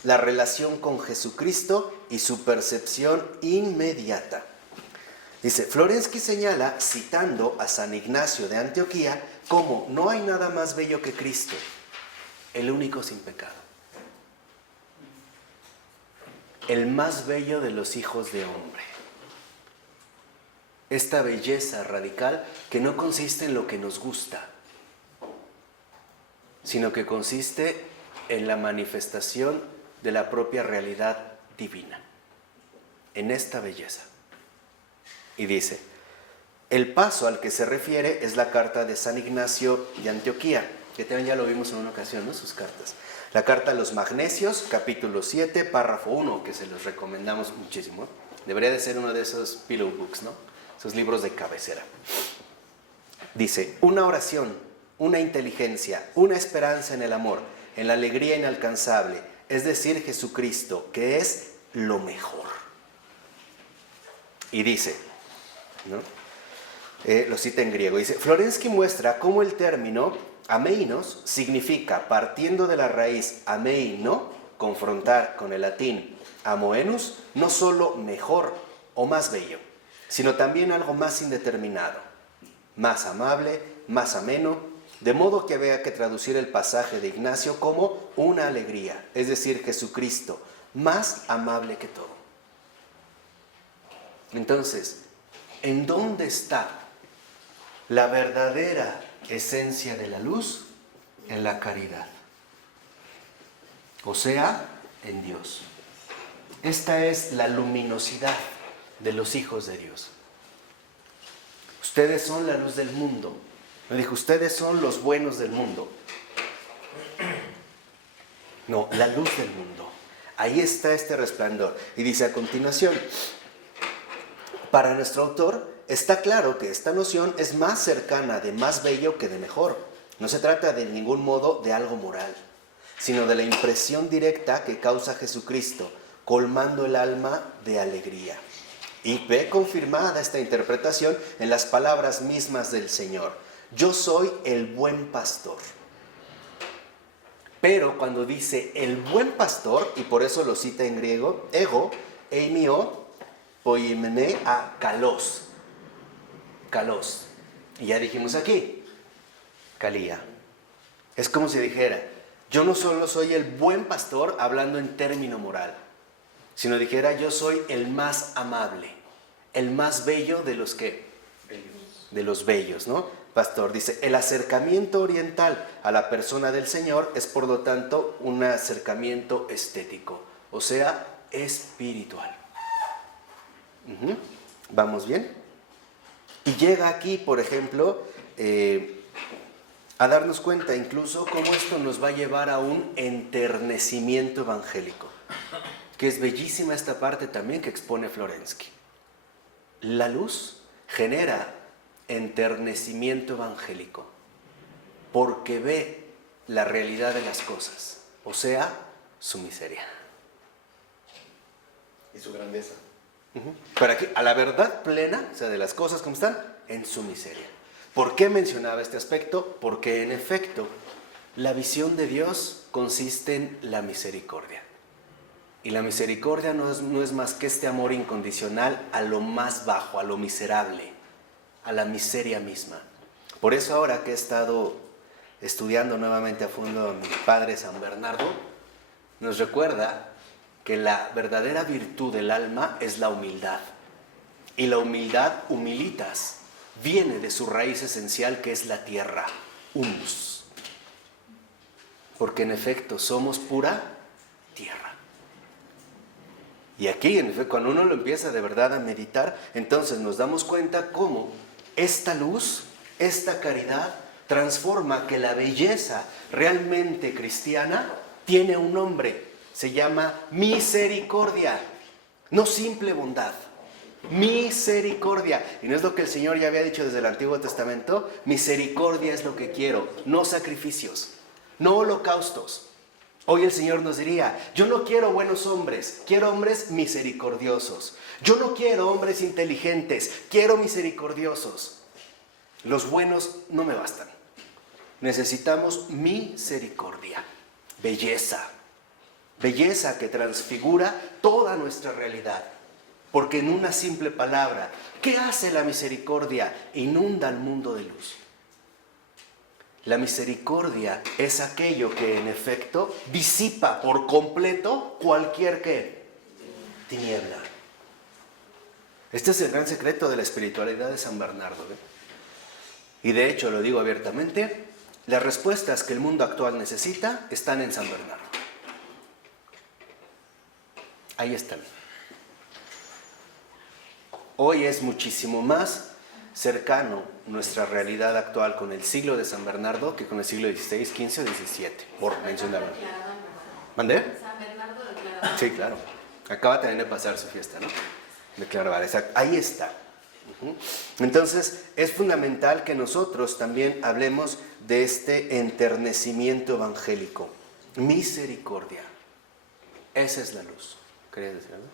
la relación con Jesucristo y su percepción inmediata. Dice, Florensky señala, citando a San Ignacio de Antioquía, como no hay nada más bello que Cristo, el único sin pecado. El más bello de los hijos de hombre. Esta belleza radical que no consiste en lo que nos gusta, sino que consiste en la manifestación de la propia realidad divina, en esta belleza. Y dice, el paso al que se refiere es la carta de San Ignacio de Antioquía, que también ya lo vimos en una ocasión, ¿no? Sus cartas. La carta a los Magnesios, capítulo 7, párrafo 1, que se los recomendamos muchísimo. Debería de ser uno de esos pillow books, ¿no? Esos libros de cabecera. Dice, una oración, una inteligencia, una esperanza en el amor, en la alegría inalcanzable, es decir, Jesucristo, que es lo mejor. Y dice, ¿no? Lo cita en griego, dice, Florensky muestra cómo el término ameinos significa, partiendo de la raíz ameino, confrontar con el latín amoenus, no solo mejor o más bello, sino también algo más indeterminado, más amable, más ameno, de modo que había que traducir el pasaje de Ignacio como una alegría, es decir, Jesucristo, más amable que todo. Entonces, ¿en dónde está la verdadera esencia de la luz? En la caridad. O sea, en Dios. Esta es la luminosidad de los hijos de Dios. Ustedes son la luz del mundo. Me dijo, ustedes son los buenos del mundo. No, la luz del mundo. Ahí está este resplandor. Y dice a continuación, para nuestro autor está claro que esta noción es más cercana de más bello que de mejor. No se trata de ningún modo de algo moral, sino de la impresión directa que causa Jesucristo, colmando el alma de alegría. Y ve confirmada esta interpretación en las palabras mismas del Señor. Yo soy el buen pastor. Pero cuando dice el buen pastor, y por eso lo cita en griego, ego, eimio, poimene a kalos. Kalos. Y ya dijimos aquí, kalía. Es como si dijera, yo no solo soy el buen pastor hablando en término moral, sino dijera, yo soy el más amable, el más bello de los que, de los bellos, ¿no? Pastor dice, el acercamiento oriental a la persona del Señor es por lo tanto un acercamiento estético, o sea, espiritual. ¿Vamos bien? Y llega aquí, por ejemplo, a darnos cuenta incluso cómo esto nos va a llevar a un enternecimiento evangélico, que es bellísima esta parte también que expone Florensky. La luz genera enternecimiento evangélico porque ve la realidad de las cosas, o sea, su miseria. Y su grandeza. Pero aquí, a la verdad plena, o sea, de las cosas como están, en su miseria. ¿Por qué mencionaba este aspecto? Porque en efecto, la visión de Dios consiste en la misericordia. Y la misericordia no es más que este amor incondicional a lo más bajo, a lo miserable, a la miseria misma. Por eso ahora que he estado estudiando nuevamente a fondo a mi padre San Bernardo, nos recuerda que la verdadera virtud del alma es la humildad. Y la humildad, humilitas, viene de su raíz esencial que es la tierra, humus. Porque en efecto somos pura tierra. Y aquí, en efecto, cuando uno lo empieza de verdad a meditar, entonces nos damos cuenta cómo esta luz, esta caridad, transforma que la belleza realmente cristiana tiene un nombre. Se llama misericordia, no simple bondad. Misericordia. Y no es lo que el Señor ya había dicho desde el Antiguo Testamento. Misericordia es lo que quiero, no sacrificios, no holocaustos. Hoy el Señor nos diría, yo no quiero buenos hombres, quiero hombres misericordiosos. Yo no quiero hombres inteligentes, quiero misericordiosos. Los buenos no me bastan. Necesitamos misericordia, belleza. Belleza que transfigura toda nuestra realidad. Porque en una simple palabra, ¿qué hace la misericordia? Inunda el mundo de luz. La misericordia es aquello que en efecto disipa por completo cualquier ¿qué? Tiniebla. Este es el gran secreto de la espiritualidad de San Bernardo, ¿eh? Y de hecho, lo digo abiertamente, las respuestas que el mundo actual necesita están en San Bernardo. Ahí están. Hoy es muchísimo más cercano nuestra realidad actual con el siglo de San Bernardo que con el siglo XVI, XV o XVII, por mencionarlo. ¿Mandé? San Bernardo de Claraval. Sí, claro. Acaba también de pasar su fiesta, ¿no? De Claraval, exacto. Ahí está. Entonces, es fundamental que nosotros también hablemos de este enternecimiento evangélico. Misericordia. Esa es la luz. ¿Querías decir algo?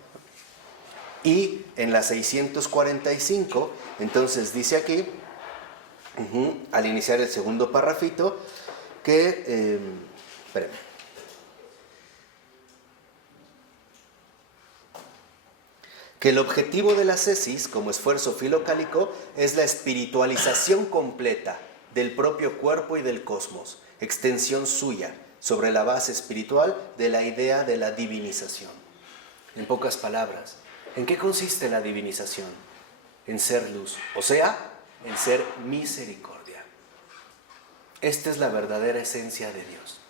Y en la 645, entonces dice aquí, al iniciar el segundo parrafito, que, espérenme, que el objetivo de la cesis, como esfuerzo filocálico, es la espiritualización completa del propio cuerpo y del cosmos, extensión suya, sobre la base espiritual de la idea de la divinización. En pocas palabras, ¿en qué consiste la divinización? En ser luz, o sea, en ser misericordia. Esta es la verdadera esencia de Dios.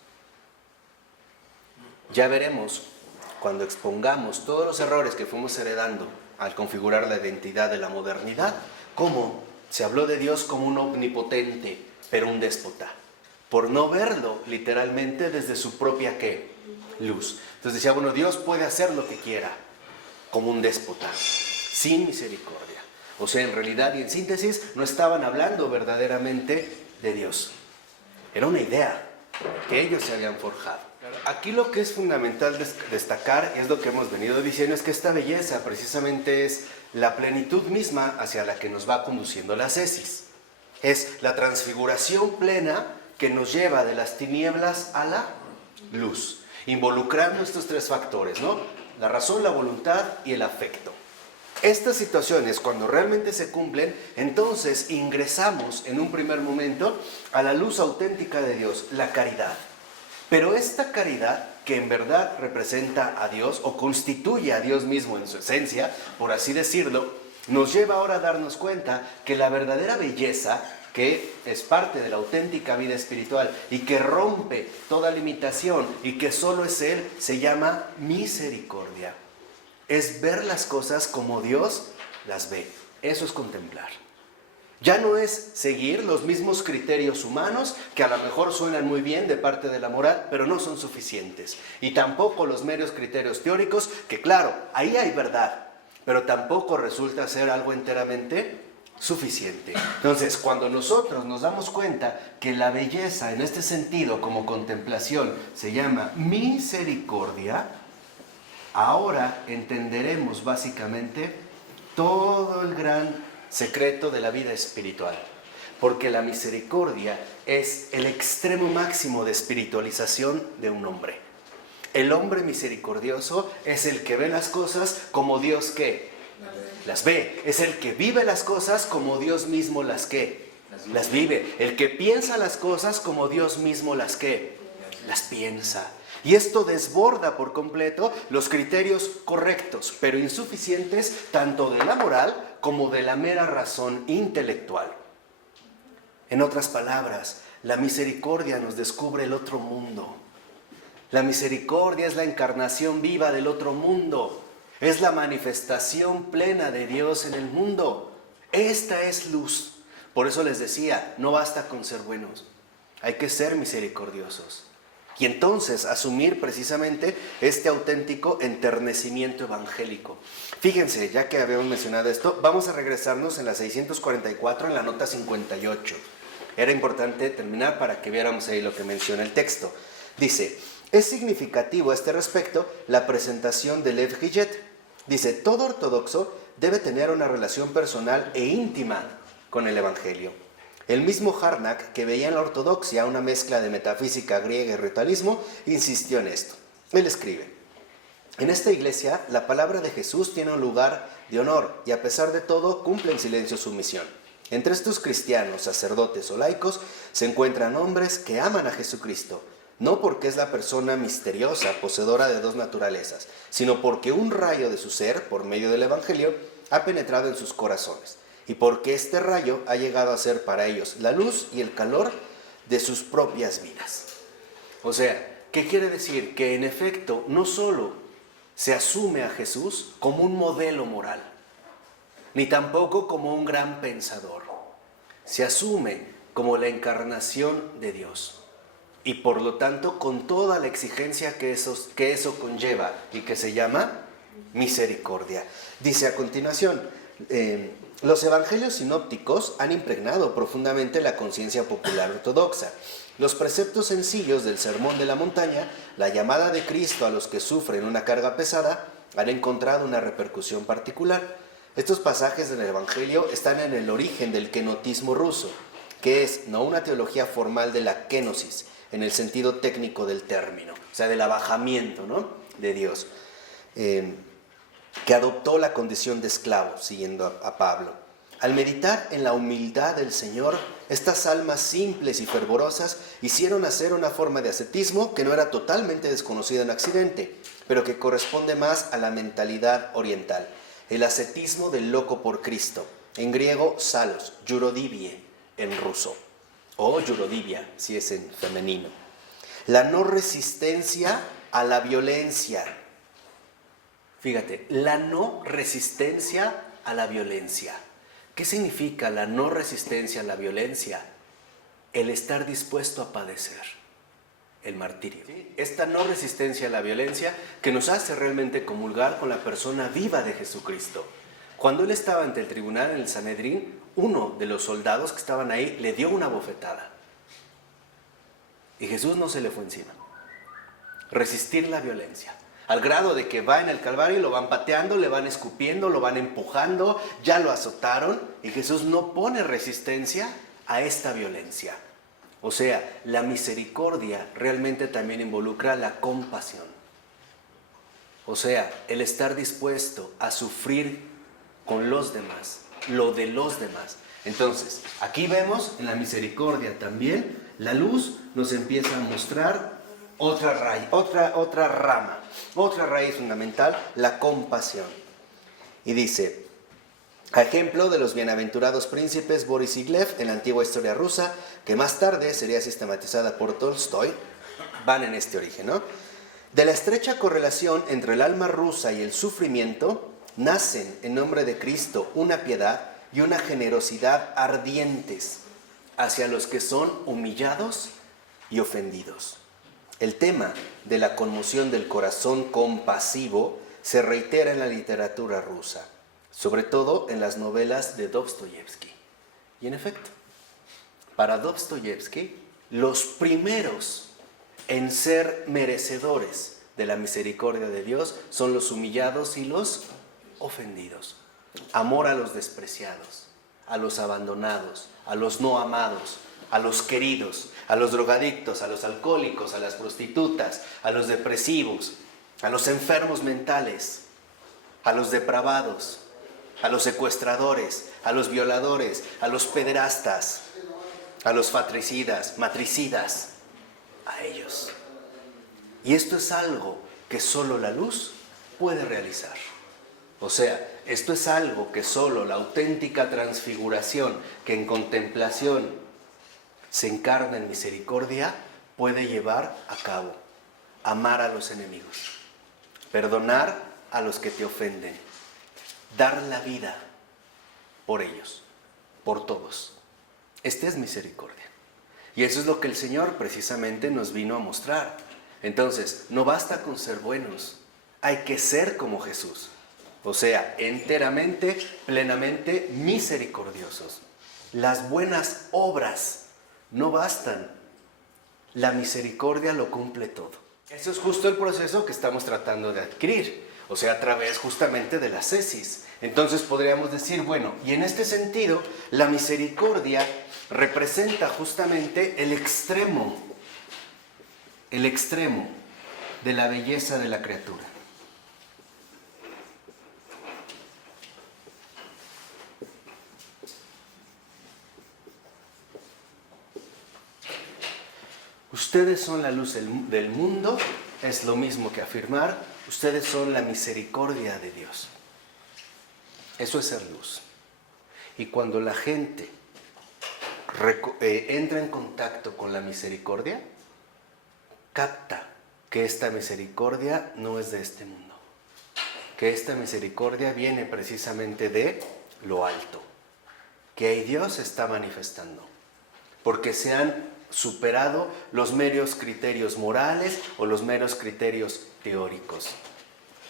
Ya veremos, cuando expongamos todos los errores que fuimos heredando al configurar la identidad de la modernidad, cómo se habló de Dios como un omnipotente, pero un déspota, por no verlo literalmente desde su propia ¿qué? Luz. Entonces decía, bueno, Dios puede hacer lo que quiera, como un déspota, sin misericordia. O sea, en realidad y en síntesis, no estaban hablando verdaderamente de Dios. Era una idea que ellos se habían forjado. Aquí lo que es fundamental destacar, y es lo que hemos venido diciendo, es que esta belleza precisamente es la plenitud misma hacia la que nos va conduciendo la cesis. Es la transfiguración plena que nos lleva de las tinieblas a la luz, involucrando estos tres factores, ¿no? La razón, la voluntad y el afecto. Estas situaciones, cuando realmente se cumplen, entonces ingresamos en un primer momento a la luz auténtica de Dios, la caridad. Pero esta caridad, que en verdad representa a Dios o constituye a Dios mismo en su esencia, por así decirlo, nos lleva ahora a darnos cuenta que la verdadera belleza, que es parte de la auténtica vida espiritual y que rompe toda limitación y que solo es Él, se llama misericordia. Es ver las cosas como Dios las ve. Eso es contemplar. Ya no es seguir los mismos criterios humanos que a lo mejor suenan muy bien de parte de la moral, pero no son suficientes. Y tampoco los meros criterios teóricos, que claro, ahí hay verdad, pero tampoco resulta ser algo enteramente suficiente. Entonces, cuando nosotros nos damos cuenta que la belleza en este sentido como contemplación se llama misericordia, ahora entenderemos básicamente todo el gran secreto de la vida espiritual, porque la misericordia es el extremo máximo de espiritualización de un hombre. El hombre misericordioso es el que ve las cosas como Dios ¿qué? Las ve. Es el que vive las cosas como Dios mismo las ¿qué? Las vive. El que piensa las cosas como Dios mismo las ¿qué? Las piensa. Y esto desborda por completo los criterios correctos, pero insuficientes tanto de la moral como de la mera razón intelectual. En otras palabras, la misericordia nos descubre el otro mundo. La misericordia es la encarnación viva del otro mundo. Es la manifestación plena de Dios en el mundo. Esta es luz. Por eso les decía, no basta con ser buenos. Hay que ser misericordiosos. Y entonces asumir precisamente este auténtico enternecimiento evangélico. Fíjense, ya que habíamos mencionado esto, vamos a regresarnos en la 644, en la nota 58. Era importante terminar para que viéramos ahí lo que menciona el texto. Dice, es significativo a este respecto la presentación de Lev Gillet. Dice, todo ortodoxo debe tener una relación personal e íntima con el Evangelio. El mismo Harnack, que veía en la ortodoxia una mezcla de metafísica griega y ritualismo, insistió en esto. Él escribe, en esta iglesia la palabra de Jesús tiene un lugar de honor y a pesar de todo cumple en silencio su misión. Entre estos cristianos, sacerdotes o laicos se encuentran hombres que aman a Jesucristo, no porque es la persona misteriosa, poseedora de dos naturalezas, sino porque un rayo de su ser, por medio del Evangelio, ha penetrado en sus corazones. Y porque este rayo ha llegado a ser para ellos la luz y el calor de sus propias vidas. O sea, ¿qué quiere decir? Que en efecto no solo se asume a Jesús como un modelo moral, ni tampoco como un gran pensador. Se asume como la encarnación de Dios y por lo tanto con toda la exigencia que eso conlleva y que se llama misericordia. Dice a continuación, los evangelios sinópticos han impregnado profundamente la conciencia popular ortodoxa. Los preceptos sencillos del Sermón de la Montaña, la llamada de Cristo a los que sufren una carga pesada, han encontrado una repercusión particular. Estos pasajes del Evangelio están en el origen del kenotismo ruso, que es no una teología formal de la kenosis, en el sentido técnico del término, o sea, del abajamiento, ¿no?, de Dios, que adoptó la condición de esclavo, siguiendo a Pablo. Al meditar en la humildad del Señor, estas almas simples y fervorosas hicieron nacer una forma de ascetismo que no era totalmente desconocida en Occidente, pero que corresponde más a la mentalidad oriental. El ascetismo del loco por Cristo, en griego salos, yurodivie en ruso, o yurodivia si es en femenino. La no resistencia a la violencia. Fíjate, la no resistencia a la violencia. ¿Qué significa la no resistencia a la violencia? El estar dispuesto a padecer el martirio. ¿Sí? Esta no resistencia a la violencia que nos hace realmente comulgar con la persona viva de Jesucristo. Cuando él estaba ante el tribunal en el Sanedrín, uno de los soldados que estaban ahí le dio una bofetada. Y Jesús no se le fue encima. Resistir la violencia. Al grado de que va en el Calvario y lo van pateando, le van escupiendo, lo van empujando, ya lo azotaron y Jesús no pone resistencia a esta violencia. O sea, la misericordia realmente también involucra la compasión. O sea, el estar dispuesto a sufrir con los demás, lo de los demás. Entonces, aquí vemos en la misericordia también, la luz nos empieza a mostrar otra rama, otra raíz fundamental, la compasión. Y dice, a ejemplo de los bienaventurados príncipes Boris y Gleb en la antigua historia rusa, que más tarde sería sistematizada por Tolstoy, van en este origen, ¿no? De la estrecha correlación entre el alma rusa y el sufrimiento, nacen en nombre de Cristo una piedad y una generosidad ardientes hacia los que son humillados y ofendidos. El tema de la conmoción del corazón compasivo se reitera en la literatura rusa, sobre todo en las novelas de Dostoyevsky. Y en efecto, para Dostoyevsky, los primeros en ser merecedores de la misericordia de Dios son los humillados y los ofendidos. Amor a los despreciados, a los abandonados, a los no amados, a los queridos, a los drogadictos, a los alcohólicos, a las prostitutas, a los depresivos, a los enfermos mentales, a los depravados, a los secuestradores, a los violadores, a los pederastas, a los matricidas, a ellos. Y esto es algo que solo la luz puede realizar. O sea, esto es algo que solo la auténtica transfiguración que en contemplación se encarna en misericordia puede llevar a cabo. Amar a los enemigos, perdonar a los que te ofenden, dar la vida por ellos, por todos. Esta es misericordia. Y eso es lo que el Señor precisamente nos vino a mostrar. Entonces, no basta con ser buenos, hay que ser como Jesús. O sea, enteramente, plenamente misericordiosos. Las buenas obras no bastan. La misericordia lo cumple todo. Eso es justo el proceso que estamos tratando de adquirir. O sea, a través justamente de la ascesis. Entonces podríamos decir, bueno, y en este sentido, la misericordia representa justamente el extremo de la belleza de la criatura. Ustedes son la luz del mundo, es lo mismo que afirmar, ustedes son la misericordia de Dios. Eso es ser luz. Y cuando la gente entra en contacto con la misericordia, capta que esta misericordia no es de este mundo, que esta misericordia viene precisamente de lo alto, que ahí Dios se está manifestando, porque se han superado los meros criterios morales o los meros criterios teóricos.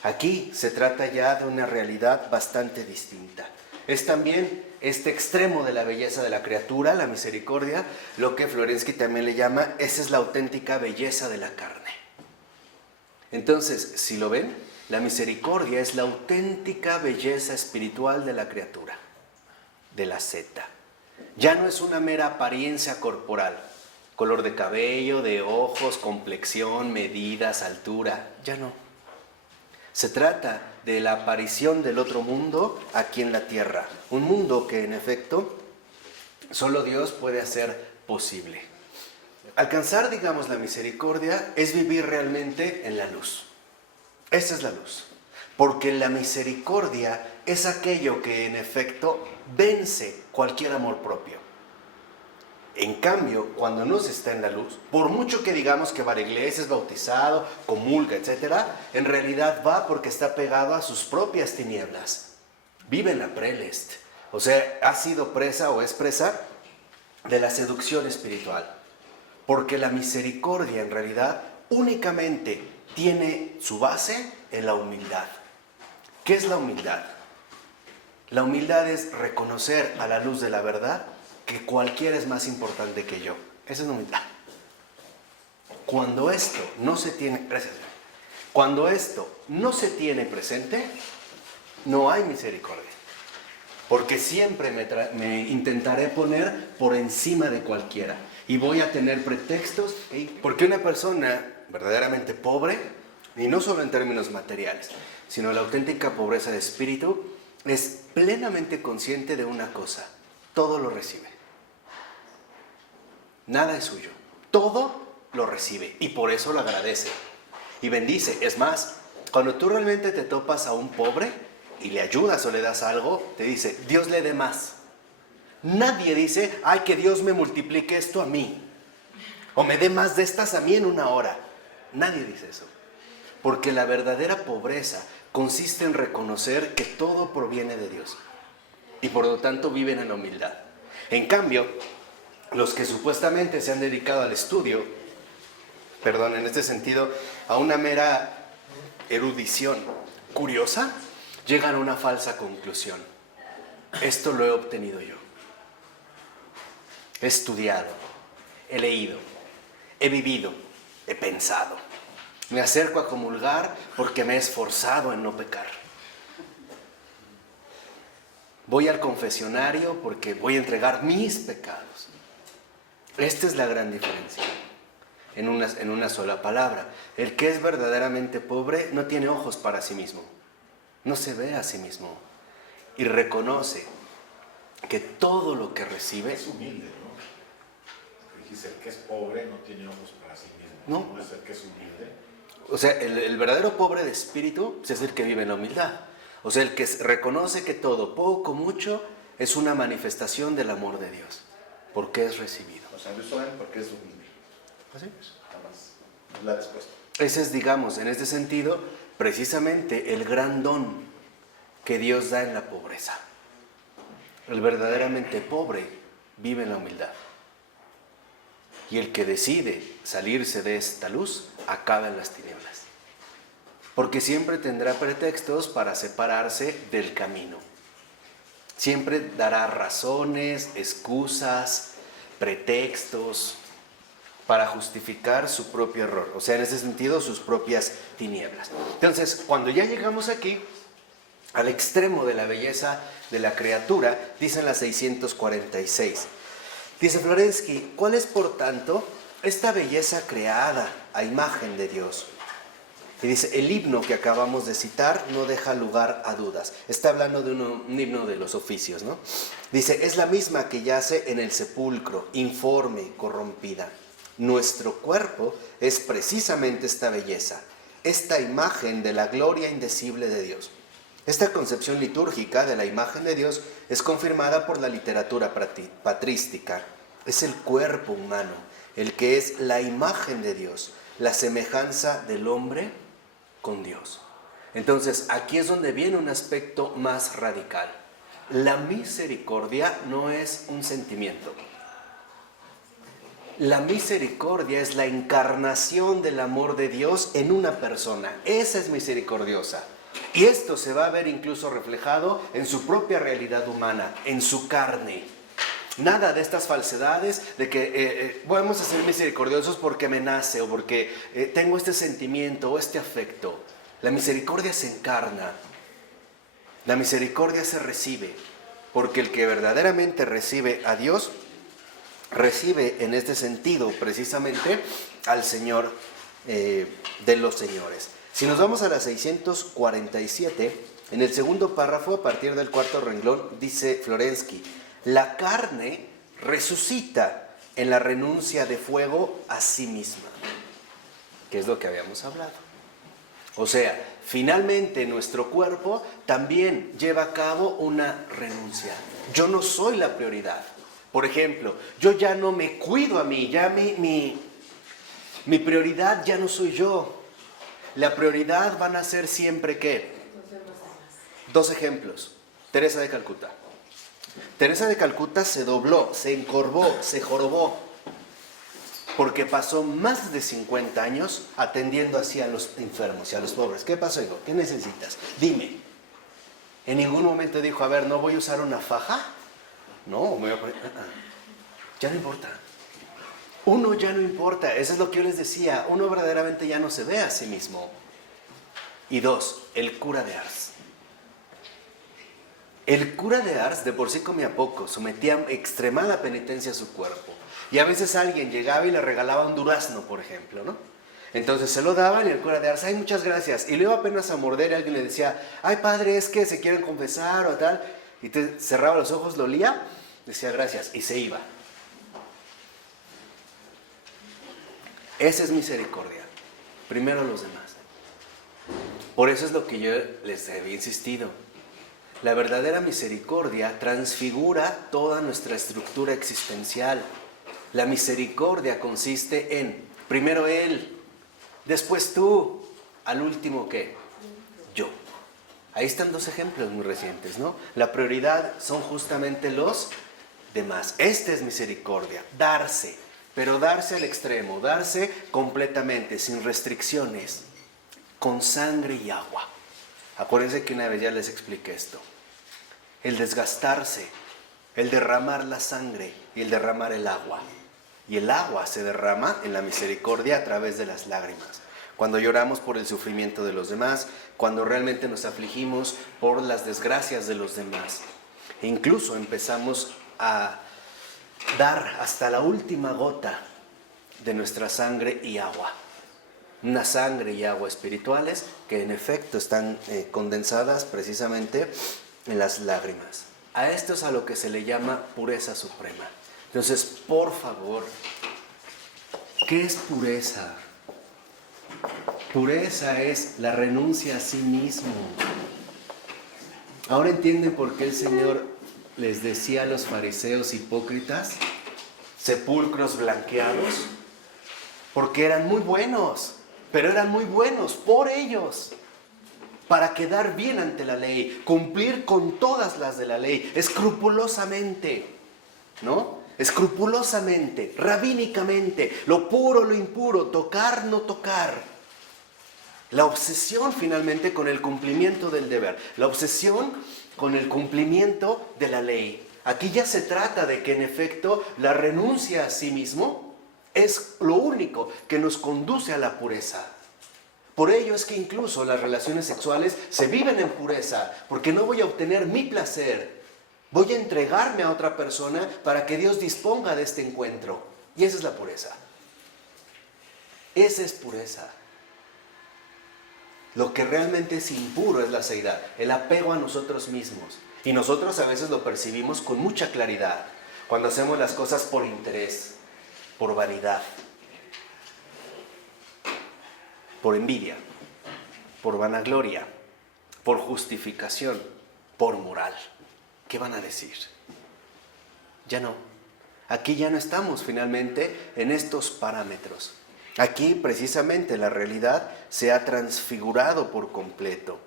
Aquí se trata ya de una realidad bastante distinta. Es también este extremo de la belleza de la criatura, la misericordia, lo que Florensky también le llama, esa es la auténtica belleza de la carne. Entonces, si lo ven, la misericordia es la auténtica belleza espiritual de la criatura, de la zeta. Ya no es una mera apariencia corporal, color de cabello, de ojos, complexión, medidas, altura, ya no. Se trata de la aparición del otro mundo aquí en la tierra, un mundo que en efecto solo Dios puede hacer posible. Alcanzar, digamos, la misericordia es vivir realmente en la luz. Esa es la luz, porque la misericordia es aquello que en efecto vence cualquier amor propio. En cambio, cuando no se está en la luz, por mucho que digamos que va a la iglesia, es bautizado, comulga, etc., en realidad va porque está pegado a sus propias tinieblas. Vive en la prelest, o sea, ha sido presa o es presa de la seducción espiritual. Porque la misericordia en realidad únicamente tiene su base en la humildad. ¿Qué es la humildad? La humildad es reconocer a la luz de la verdad que cualquiera es más importante que yo. Esa es la humildad. Cuando esto no se tiene, cuando esto no se tiene presente, no hay misericordia. Porque siempre me intentaré poner por encima de cualquiera. Y voy a tener pretextos. Porque una persona verdaderamente pobre, y no solo en términos materiales, sino la auténtica pobreza de espíritu, es plenamente consciente de una cosa: todo lo recibe. Nada es suyo. Todo lo recibe y por eso lo agradece. Y bendice. Es más, cuando tú realmente te topas a un pobre y le ayudas o le das algo, te dice, Dios le dé más. Nadie dice, ay, que Dios me multiplique esto a mí, o me dé más de estas a mí en una hora. Nadie dice eso. Porque la verdadera pobreza consiste en reconocer que todo proviene de Dios. Y por lo tanto viven en la humildad. En cambio, los que supuestamente se han dedicado al estudio, en este sentido, a una mera erudición curiosa, llegan a una falsa conclusión. Esto lo he obtenido yo. He estudiado, he leído, he vivido, he pensado. Me acerco a comulgar porque me he esforzado en no pecar. Voy al confesionario porque voy a entregar mis pecados. Esta es la gran diferencia. En una sola palabra. El que es verdaderamente pobre no tiene ojos para sí mismo. No se ve a sí mismo. Y reconoce que todo lo que recibe... Es humilde, ¿no? Dijiste, el que es pobre no tiene ojos para sí mismo. No. ¿No es el que es humilde? O sea, el verdadero pobre de espíritu es el que vive en la humildad. O sea, el que reconoce que todo, poco, mucho, es una manifestación del amor de Dios. Porque es recibido. O sea, lo hizo él porque es humilde. ¿Así? Nada más. La respuesta. Ese es, digamos, en este sentido, precisamente el gran don que Dios da en la pobreza. El verdaderamente pobre vive en la humildad. Y el que decide salirse de esta luz, acaba en las tinieblas. Porque siempre tendrá pretextos para separarse del camino. Siempre dará razones, excusas, pretextos para justificar su propio error. O sea, en ese sentido, sus propias tinieblas. Entonces, cuando ya llegamos aquí, al extremo de la belleza de la criatura, dicen las 646. Dice Florensky, ¿cuál es, por tanto, esta belleza creada a imagen de Dios? Y dice, el himno que acabamos de citar no deja lugar a dudas. Está hablando de un himno de los oficios, ¿no? Dice, es la misma que yace en el sepulcro, informe, corrompida. Nuestro cuerpo es precisamente esta belleza, esta imagen de la gloria indecible de Dios. Esta concepción litúrgica de la imagen de Dios es confirmada por la literatura patrística. Es el cuerpo humano, el que es la imagen de Dios, la semejanza del hombre con Dios. Entonces, aquí es donde viene un aspecto más radical. La misericordia no es un sentimiento. La misericordia es la encarnación del amor de Dios en una persona. Esa es misericordiosa. Y esto se va a ver incluso reflejado en su propia realidad humana, en su carne. Nada de estas falsedades de que vamos a ser misericordiosos porque me nace o porque tengo este sentimiento o este afecto. La misericordia se encarna. La misericordia se recibe, porque el que verdaderamente recibe a Dios, recibe en este sentido precisamente al Señor de los señores. Si nos vamos a la 647, en el segundo párrafo, a partir del cuarto renglón, dice Florensky: la carne resucita en la renuncia de fuego a sí misma, que es lo que habíamos hablado. O sea, finalmente nuestro cuerpo también lleva a cabo una renuncia. Yo no soy la prioridad. Por ejemplo, yo ya no me cuido a mí, ya mi prioridad ya no soy yo. La prioridad van a ser siempre ¿qué? Dos ejemplos. Teresa de Calcuta. Teresa de Calcuta se dobló, se encorvó, se jorobó, porque pasó más de 50 años atendiendo así a los enfermos y a los pobres. ¿Qué pasó, hijo? ¿Qué necesitas? Dime. En ningún momento dijo, a ver, ¿no voy a usar una faja? No, me voy a poner... Ya no importa. Uno ya no importa. Eso es lo que yo les decía. Uno verdaderamente ya no se ve a sí mismo. Y dos, el cura de Ars. El cura de Ars de por sí comía poco, sometía extremada penitencia a su cuerpo. Y a veces alguien llegaba y le regalaba un durazno, por ejemplo, ¿no? Entonces se lo daban y el cura de Ars, ay, muchas gracias. Y luego apenas a morder y alguien le decía, ay, padre, es que se quieren confesar o tal. Y te cerraba los ojos, lo olía, decía gracias y se iba. Esa es misericordia. Primero los demás. Por eso es lo que yo les había insistido. La verdadera misericordia transfigura toda nuestra estructura existencial. La misericordia consiste en, primero Él, después tú, al último ¿qué? Yo. Ahí están dos ejemplos muy recientes, ¿no? La prioridad son justamente los demás. Esta es misericordia, darse, pero darse al extremo, darse completamente, sin restricciones, con sangre y agua. Acuérdense que una vez ya les expliqué esto. El desgastarse, el derramar la sangre y el derramar el agua. Y el agua se derrama en la misericordia a través de las lágrimas. Cuando lloramos por el sufrimiento de los demás, cuando realmente nos afligimos por las desgracias de los demás. E incluso empezamos a dar hasta la última gota de nuestra sangre y agua. Una sangre y agua espirituales que en efecto están condensadas precisamente en las lágrimas. A esto es a lo que se le llama pureza suprema. Entonces, por favor, ¿qué es pureza? Pureza es la renuncia a sí mismo. Ahora entienden por qué el Señor les decía a los fariseos hipócritas, sepulcros blanqueados, porque eran muy buenos, pero eran muy buenos por ellos, para quedar bien ante la ley, cumplir con todas las de la ley, escrupulosamente, ¿no? Escrupulosamente, rabínicamente, lo puro, lo impuro, tocar, no tocar. La obsesión finalmente con el cumplimiento del deber, la obsesión con el cumplimiento de la ley. Aquí ya se trata de que en efecto la renuncia a sí mismo es lo único que nos conduce a la pureza. Por ello es que incluso las relaciones sexuales se viven en pureza, porque no voy a obtener mi placer, voy a entregarme a otra persona para que Dios disponga de este encuentro. Y esa es la pureza. Esa es pureza. Lo que realmente es impuro es la seidad, el apego a nosotros mismos. Y nosotros a veces lo percibimos con mucha claridad, cuando hacemos las cosas por interés, por vanidad, por envidia, por vanagloria, por justificación, por moral. ¿Qué van a decir? Ya no. Aquí ya no estamos finalmente en estos parámetros. Aquí precisamente la realidad se ha transfigurado por completo.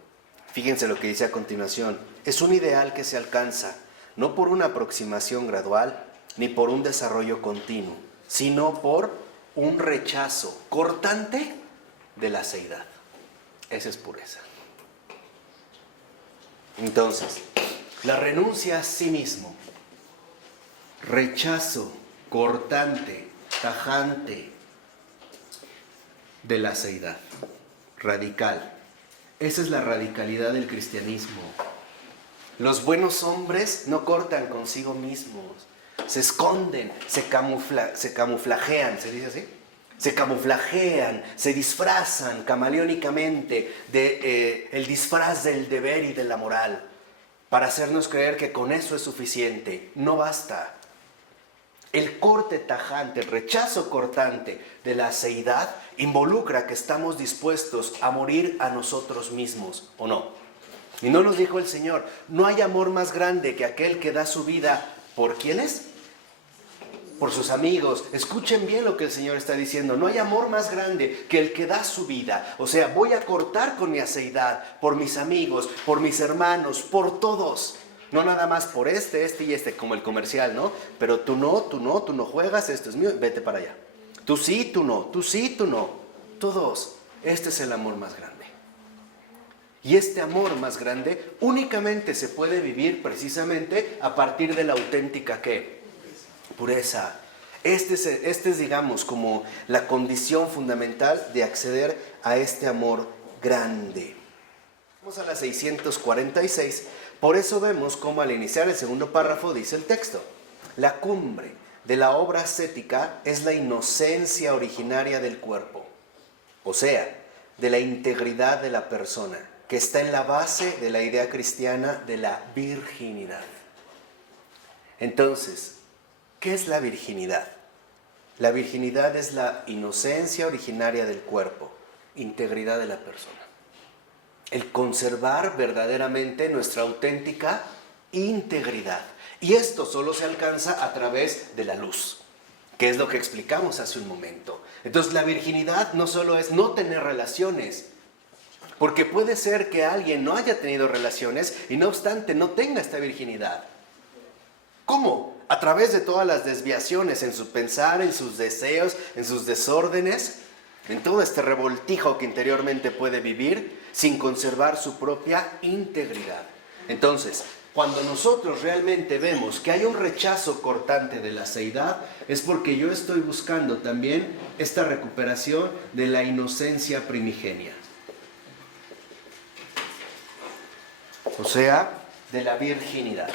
Fíjense lo que dice a continuación. Es un ideal que se alcanza no por una aproximación gradual ni por un desarrollo continuo, sino por un rechazo cortante de la seidad. Esa es pureza. Entonces, la renuncia a sí mismo, rechazo cortante, tajante de la seidad, radical. Esa es la radicalidad del cristianismo. Los buenos hombres no cortan consigo mismos, se esconden, se camuflajean, ¿se dice así? Se camuflajean, se disfrazan camaleónicamente de el disfraz del deber y de la moral para hacernos creer que con eso es suficiente. No basta. El corte tajante, el rechazo cortante de la seidad involucra que estamos dispuestos a morir a nosotros mismos, ¿o no? Y no nos dijo el Señor, no hay amor más grande que aquel que da su vida, ¿por quiénes? Por sus amigos. Escuchen bien lo que el Señor está diciendo, no hay amor más grande que el que da su vida. O sea, voy a cortar con mi aceidad por mis amigos, por mis hermanos, por todos. No nada más por este y este, como el comercial, ¿no? Pero tú no juegas, esto es mío, vete para allá. Tú sí, tú no, tú sí, tú no. Todos. Este es el amor más grande. Y este amor más grande únicamente se puede vivir precisamente a partir de la auténtica, ¿qué? Pureza. Este es, digamos, como la condición fundamental de acceder a este amor grande. Vamos a la 646. Por eso vemos cómo al iniciar el segundo párrafo dice el texto: la cumbre de la obra ascética es la inocencia originaria del cuerpo, o sea, de la integridad de la persona, que está en la base de la idea cristiana de la virginidad. Entonces, ¿qué es la virginidad? La virginidad es la inocencia originaria del cuerpo, integridad de la persona. El conservar verdaderamente nuestra auténtica integridad. Y esto solo se alcanza a través de la luz, que es lo que explicamos hace un momento. Entonces la virginidad no solo es no tener relaciones, porque puede ser que alguien no haya tenido relaciones y no obstante no tenga esta virginidad. ¿Cómo? A través de todas las desviaciones en su pensar, en sus deseos, en sus desórdenes, en todo este revoltijo que interiormente puede vivir sin conservar su propia integridad. Entonces, cuando nosotros realmente vemos que hay un rechazo cortante de la seidad, es porque yo estoy buscando también esta recuperación de la inocencia primigenia. O sea, de la virginidad.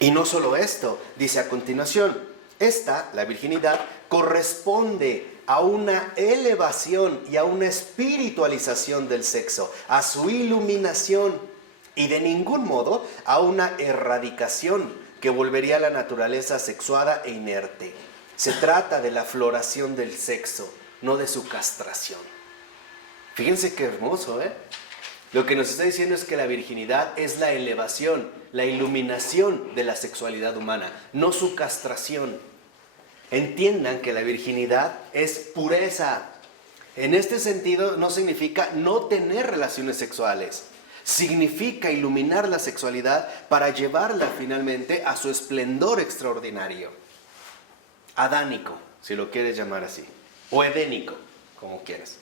Y no solo esto, dice a continuación, esta, la virginidad, corresponde a una elevación y a una espiritualización del sexo, a su iluminación y de ningún modo a una erradicación que volvería a la naturaleza sexuada e inerte. Se trata de la floración del sexo, no de su castración. Fíjense qué hermoso, ¿eh? Lo que nos está diciendo es que la virginidad es la elevación, la iluminación de la sexualidad humana, no su castración. Entiendan que la virginidad es pureza. En este sentido no significa no tener relaciones sexuales. Significa iluminar la sexualidad para llevarla finalmente a su esplendor extraordinario. Adánico, si lo quieres llamar así. O edénico, como quieras.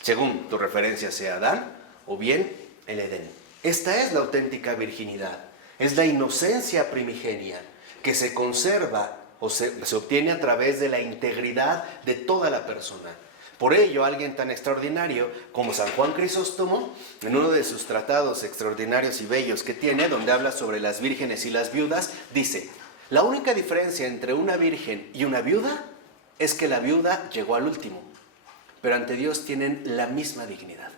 Según tu referencia sea Adán o bien el Edén. Esta es la auténtica virginidad. Es la inocencia primigenia que se conserva o se obtiene a través de la integridad de toda la persona. Por ello, alguien tan extraordinario como San Juan Crisóstomo, en uno de sus tratados extraordinarios y bellos que tiene, donde habla sobre las vírgenes y las viudas, dice: la única diferencia entre una virgen y una viuda es que la viuda llegó al último, pero ante Dios tienen la misma dignidad.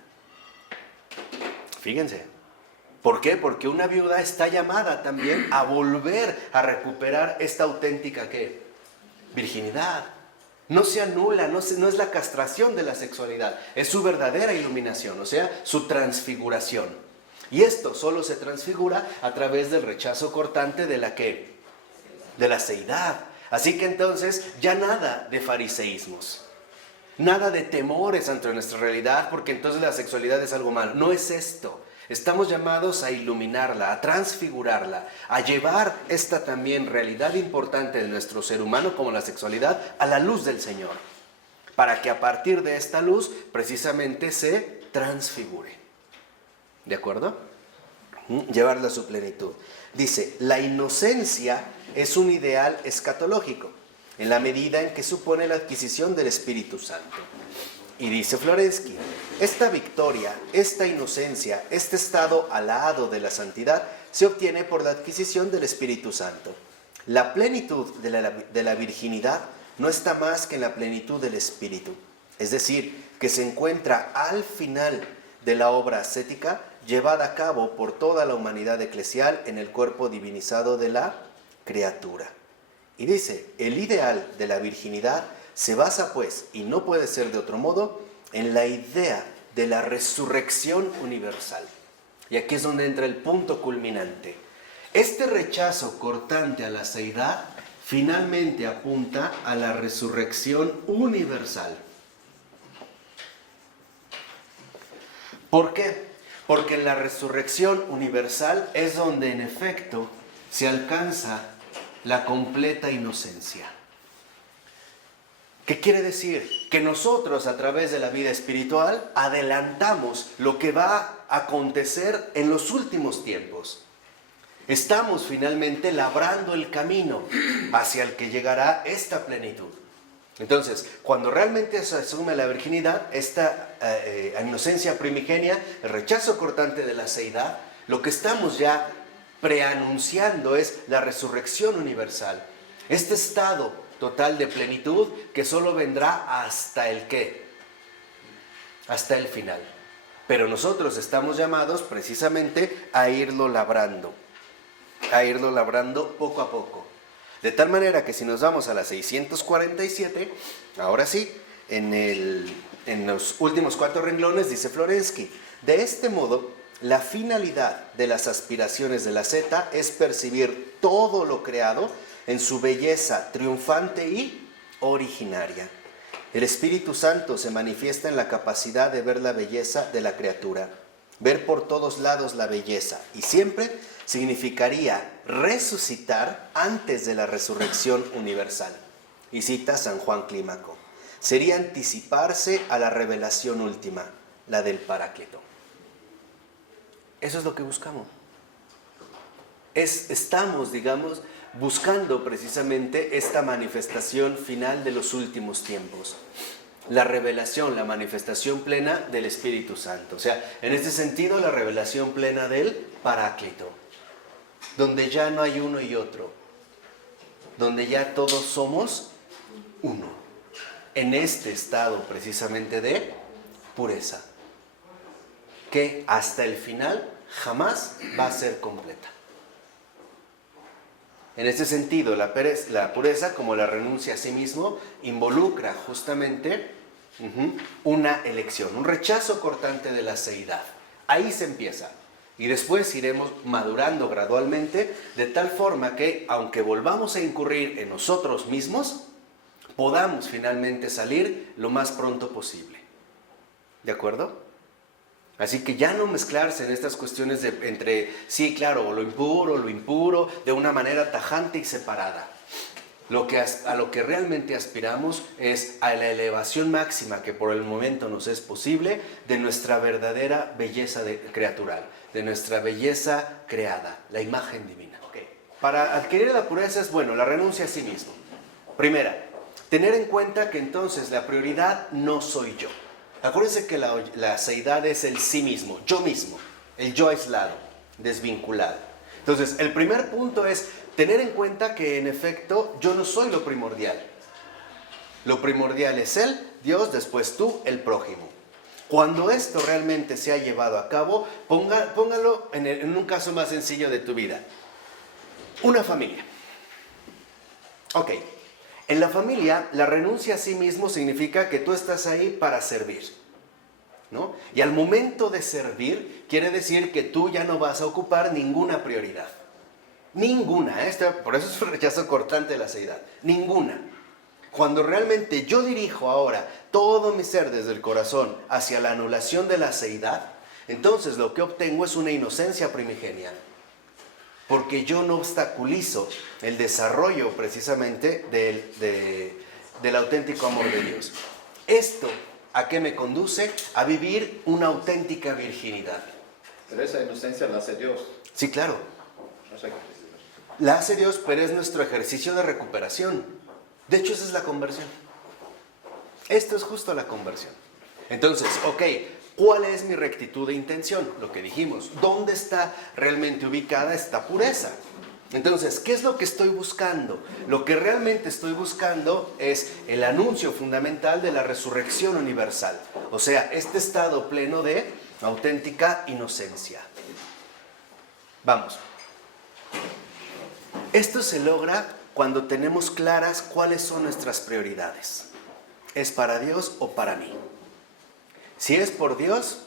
Fíjense. ¿Por qué? Porque una viuda está llamada también a volver a recuperar esta auténtica, ¿qué? Virginidad. No se anula, no es la castración de la sexualidad, es su verdadera iluminación, o sea, su transfiguración. Y esto solo se transfigura a través del rechazo cortante de la ¿qué? De la seidad. Así que entonces ya nada de fariseísmos, nada de temores ante nuestra realidad, porque entonces la sexualidad es algo malo. No es esto. Estamos llamados a iluminarla, a transfigurarla, a llevar esta también realidad importante de nuestro ser humano como la sexualidad a la luz del Señor, para que a partir de esta luz precisamente se transfigure. ¿De acuerdo? Llevarla a su plenitud. Dice, la inocencia es un ideal escatológico, en la medida en que supone la adquisición del Espíritu Santo. Y dice Florensky, esta victoria, esta inocencia, este estado alado de la santidad se obtiene por la adquisición del Espíritu Santo. La plenitud de la virginidad no está más que en la plenitud del Espíritu, es decir, que se encuentra al final de la obra ascética llevada a cabo por toda la humanidad eclesial en el cuerpo divinizado de la criatura. Y dice, el ideal de la virginidad se basa pues, y no puede ser de otro modo, en la idea de la resurrección universal. Y aquí es donde entra el punto culminante. Este rechazo cortante a la seidad finalmente apunta a la resurrección universal. ¿Por qué? Porque en la resurrección universal es donde en efecto se alcanza la completa inocencia. ¿Qué quiere decir? Que nosotros a través de la vida espiritual adelantamos lo que va a acontecer en los últimos tiempos. Estamos finalmente labrando el camino hacia el que llegará esta plenitud. Entonces, cuando realmente se asume la virginidad, esta inocencia primigenia, el rechazo cortante de la seidad, lo que estamos ya preanunciando es la resurrección universal. Este estado total de plenitud que solo vendrá hasta el ¿qué? Hasta el final. Pero nosotros estamos llamados precisamente a irlo labrando poco a poco. De tal manera que si nos vamos a la 647, ahora sí, en los últimos 4 renglones dice Florensky, de este modo, la finalidad de las aspiraciones de la asceta es percibir todo lo creado en su belleza triunfante y originaria. El Espíritu Santo se manifiesta en la capacidad de ver la belleza de la criatura, ver por todos lados la belleza, y siempre significaría resucitar antes de la resurrección universal. Y cita San Juan Clímaco. Sería anticiparse a la revelación última, la del Paráclito. Eso es lo que buscamos. Estamos, digamos, buscando precisamente esta manifestación final de los últimos tiempos. La revelación, la manifestación plena del Espíritu Santo. O sea, en este sentido, la revelación plena del Paráclito. Donde ya no hay uno y otro. Donde ya todos somos uno. En este estado precisamente de pureza. Que hasta el final jamás va a ser completa. En este sentido, la pureza, como la renuncia a sí mismo, involucra justamente una elección, un rechazo cortante de la seidad. Ahí se empieza. Y después iremos madurando gradualmente, de tal forma que, aunque volvamos a incurrir en nosotros mismos, podamos finalmente salir lo más pronto posible. ¿De acuerdo? Así que ya no mezclarse en estas cuestiones entre, sí, claro, lo impuro, de una manera tajante y separada. A lo que realmente aspiramos es a la elevación máxima que por el momento nos es posible de nuestra verdadera belleza criatural, de nuestra belleza creada, la imagen divina. Okay. Para adquirir la pureza es bueno, la renuncia a sí mismo. Primera, tener en cuenta que entonces la prioridad no soy yo. Acuérdense que la seidad es el sí mismo, el yo aislado, desvinculado. Entonces, el primer punto es tener en cuenta que en efecto yo no soy lo primordial. Lo primordial es Él, Dios, después tú, el prójimo. Cuando esto realmente se ha llevado a cabo, póngalo en un caso más sencillo de tu vida. Una familia. Ok. En la familia, la renuncia a sí mismo significa que tú estás ahí para servir, ¿no? Y al momento de servir, quiere decir que tú ya no vas a ocupar ninguna prioridad. Ninguna. Por eso es un rechazo cortante de la seidad. Ninguna. Cuando realmente yo dirijo ahora todo mi ser desde el corazón hacia la anulación de la seidad, entonces lo que obtengo es una inocencia primigenia. Porque yo no obstaculizo el desarrollo precisamente del auténtico amor de Dios. ¿Esto a qué me conduce? A vivir una auténtica virginidad. Pero esa inocencia la hace Dios. Sí, claro. No sé qué decir. La hace Dios, pero es nuestro ejercicio de recuperación. De hecho, esa es la conversión. Esto es justo la conversión. Entonces, ok, ¿cuál es mi rectitud de intención? Lo que dijimos. ¿Dónde está realmente ubicada esta pureza? Entonces, ¿qué es lo que estoy buscando? Lo que realmente estoy buscando es el anuncio fundamental de la resurrección universal. O sea, este estado pleno de auténtica inocencia. Vamos. Esto se logra cuando tenemos claras cuáles son nuestras prioridades. ¿Es para Dios o para mí? Si es por Dios,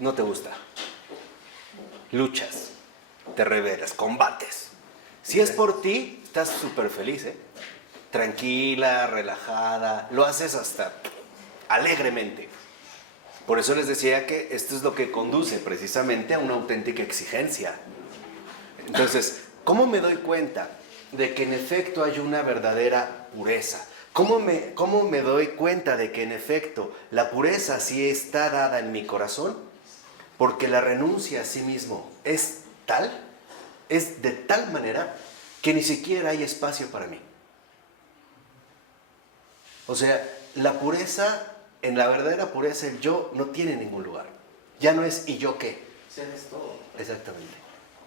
no te gusta. Luchas, te rebelas, combates. Si es por ti, estás súper feliz, ¿eh? Tranquila, relajada, lo haces hasta alegremente. Por eso les decía que esto es lo que conduce precisamente a una auténtica exigencia. Entonces, ¿cómo me doy cuenta de que en efecto hay una verdadera pureza? ¿Cómo me doy cuenta de que en efecto la pureza sí está dada en mi corazón? Porque la renuncia a sí mismo es de tal manera que ni siquiera hay espacio para mí. O sea, la pureza, en la verdadera pureza, el yo no tiene ningún lugar. Ya no es ¿y yo qué? Cedes todo. Exactamente.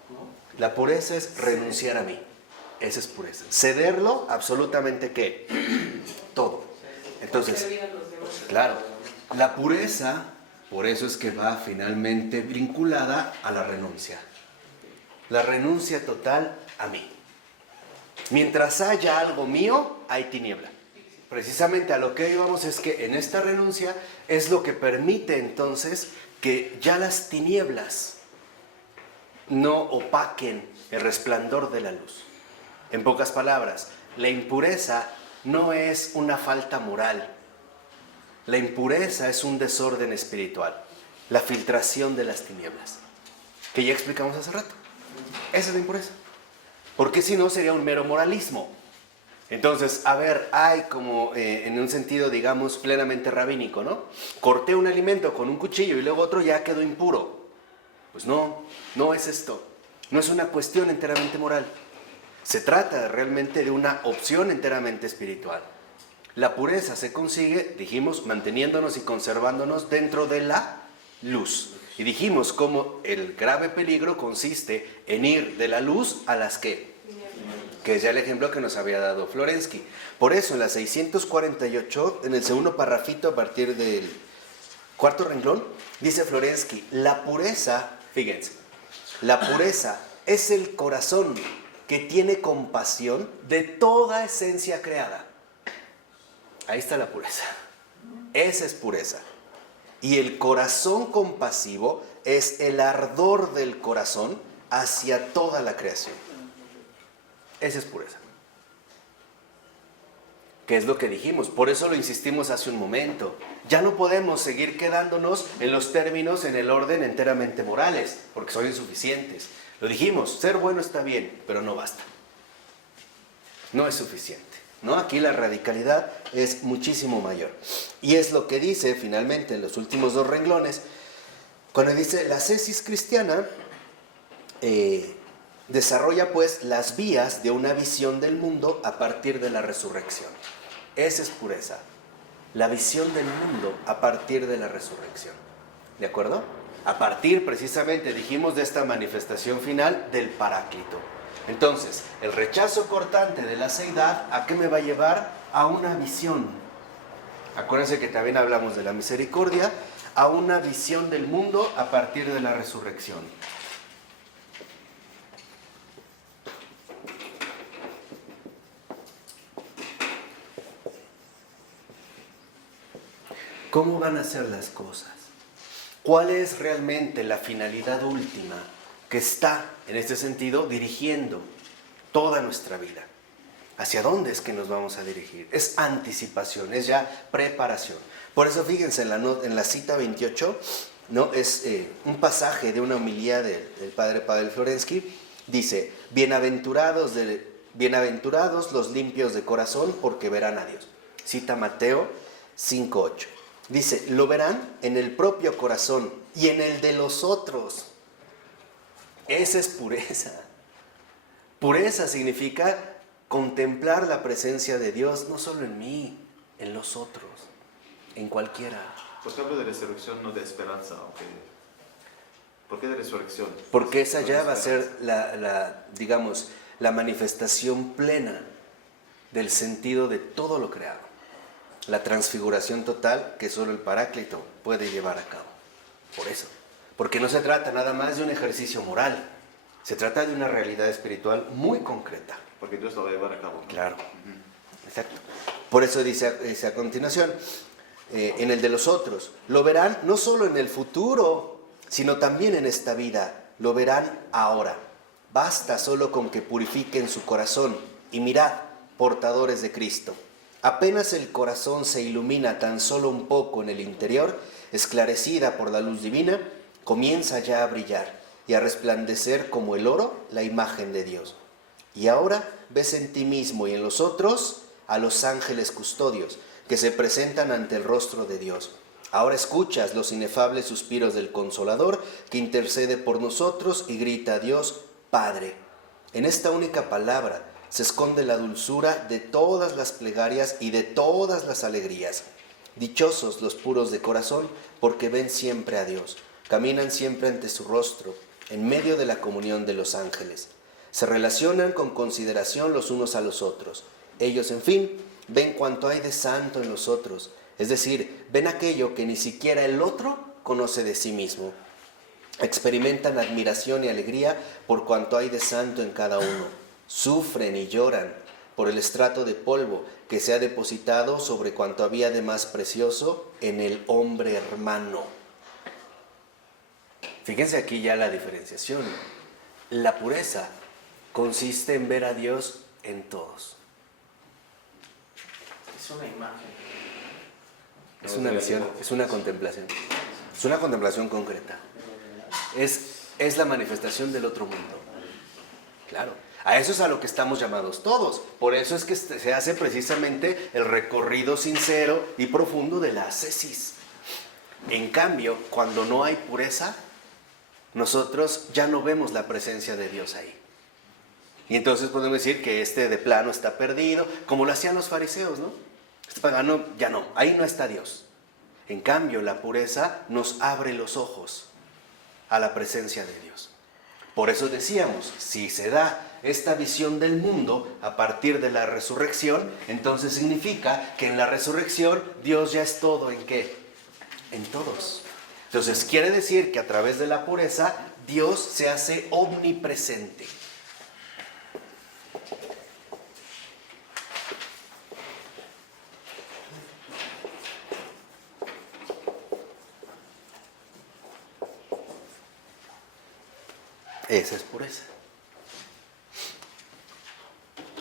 ¿No? La pureza es renunciar a mí. Esa es pureza. Cederlo absolutamente ¿qué? Todo. Entonces, Servir a los demás. claro, la pureza, por eso es que va finalmente vinculada a la renuncia. La renuncia total a mí. Mientras haya algo mío, hay tiniebla. Precisamente a lo que íbamos es que en esta renuncia es lo que permite entonces que ya las tinieblas no opaquen el resplandor de la luz. En pocas palabras, la impureza no es una falta moral. La impureza es un desorden espiritual, la filtración de las tinieblas, que ya explicamos hace rato. Esa es la impureza. Porque si no sería un mero moralismo. Entonces, a ver, hay como en un sentido, digamos, plenamente rabínico, ¿no? Corté un alimento con un cuchillo y luego otro ya quedó impuro. Pues no es esto. No es una cuestión enteramente moral. Se trata realmente de una opción enteramente espiritual. La pureza se consigue, dijimos, manteniéndonos y conservándonos dentro de la luz. Y dijimos cómo el grave peligro consiste en ir de la luz a las ¿qué? Que es ya el ejemplo que nos había dado Florensky. Por eso en la 648, en el segundo parrafito a partir del cuarto renglón, dice Florensky, la pureza, fíjense, la pureza es el corazón que tiene compasión de toda esencia creada. Ahí está la pureza. Esa es pureza. Y el corazón compasivo es el ardor del corazón hacia toda la creación. Esa es pureza. ¿Qué es lo que dijimos? Por eso lo insistimos hace un momento. Ya no podemos seguir quedándonos en los términos, en el orden enteramente morales, porque son insuficientes. Lo dijimos, ser bueno está bien, pero no basta. No es suficiente, ¿no? Aquí la radicalidad es muchísimo mayor. Y es lo que dice finalmente en los últimos dos renglones, cuando dice la ascesis cristiana desarrolla pues las vías de una visión del mundo a partir de la resurrección. Esa es pureza. La visión del mundo a partir de la resurrección. ¿De acuerdo? A partir precisamente, dijimos, de esta manifestación final del Paráclito. Entonces, el rechazo cortante de la seidad, ¿a qué me va a llevar? A una visión. Acuérdense que también hablamos de la misericordia, a una visión del mundo a partir de la resurrección. ¿Cómo van a ser las cosas? ¿Cuál es realmente la finalidad última que está, en este sentido, dirigiendo toda nuestra vida. ¿Hacia dónde es que nos vamos a dirigir? Es anticipación, es ya preparación. Por eso fíjense en la cita 28, ¿no? Es un pasaje de una homilía del padre Pavel Florensky. Dice, bienaventurados los limpios de corazón, porque verán a Dios. Cita Mateo 5:8. Dice, lo verán en el propio corazón y en el de los otros. Esa es pureza. Pureza significa contemplar la presencia de Dios, no solo en mí, en los otros, en cualquiera. ¿Por qué hablo de resurrección, no de esperanza? Okay. ¿Por qué de resurrección? Porque esa ya va a ser la manifestación plena del sentido de todo lo creado. La transfiguración total que solo el Paráclito puede llevar a cabo. Por eso. Porque no se trata nada más de un ejercicio moral. Se trata de una realidad espiritual muy concreta. Porque Dios lo va a llevar a cabo. Claro. Exacto. Por eso dice a continuación, en el de los otros, lo verán no solo en el futuro, sino también en esta vida. Lo verán ahora. Basta solo con que purifiquen su corazón. Y mirad, portadores de Cristo. Apenas el corazón se ilumina tan solo un poco en el interior, esclarecida por la luz divina, comienza ya a brillar y a resplandecer como el oro la imagen de Dios. Y ahora ves en ti mismo y en los otros a los ángeles custodios que se presentan ante el rostro de Dios. Ahora escuchas los inefables suspiros del Consolador que intercede por nosotros y grita a Dios, Padre. En esta única palabra se esconde la dulzura de todas las plegarias y de todas las alegrías. Dichosos los puros de corazón, porque ven siempre a Dios, caminan siempre ante su rostro, en medio de la comunión de los ángeles. Se relacionan con consideración los unos a los otros. Ellos, en fin, ven cuanto hay de santo en los otros, es decir, ven aquello que ni siquiera el otro conoce de sí mismo. Experimentan admiración y alegría por cuanto hay de santo en cada uno. Sufren y lloran por el estrato de polvo que se ha depositado sobre cuanto había de más precioso en el hombre hermano. Fíjense aquí ya la diferenciación. La pureza consiste en ver a Dios en todos. Es una imagen. Es una visión, es una contemplación. Es una contemplación concreta. Es la manifestación del otro mundo. Claro. A eso es a lo que estamos llamados todos. Por eso es que se hace precisamente el recorrido sincero y profundo de la ascesis. En cambio, cuando no hay pureza, nosotros ya no vemos la presencia de Dios ahí. Y entonces podemos decir que de plano está perdido, como lo hacían los fariseos, ¿no? Este pagano ya no, ahí no está Dios. En cambio, la pureza nos abre los ojos a la presencia de Dios. Por eso decíamos, si se da esta visión del mundo a partir de la resurrección, entonces significa que en la resurrección Dios ya es todo. ¿En qué? En todos. Entonces quiere decir que a través de la pureza Dios se hace omnipresente. Esa es pureza.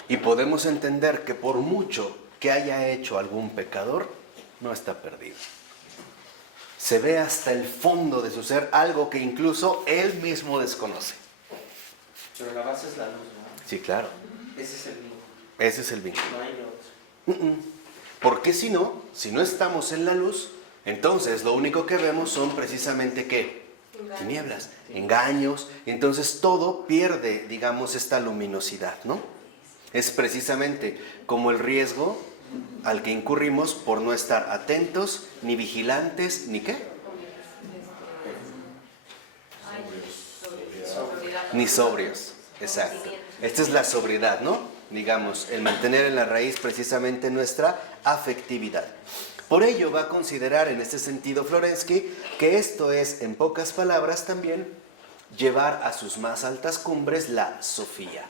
Y podemos entender que por mucho que haya hecho algún pecador, no está perdido. Se ve hasta el fondo de su ser, algo que incluso él mismo desconoce. Pero la base es la luz, ¿no? Sí, claro. Ese es el vínculo. Ese es el vínculo. No hay otro. Porque si no estamos en la luz, entonces lo único que vemos son precisamente ¿qué? Tinieblas, engaños. Entonces todo pierde, digamos, esta luminosidad, ¿no? Es precisamente como el riesgo al que incurrimos por no estar atentos, ni vigilantes, ni ¿qué? Ni sobrios. Exacto. Esta es la sobriedad, ¿no? Digamos, el mantener en la raíz precisamente nuestra afectividad. Por ello va a considerar en este sentido Florensky que esto es, en pocas palabras también, llevar a sus más altas cumbres la sofía,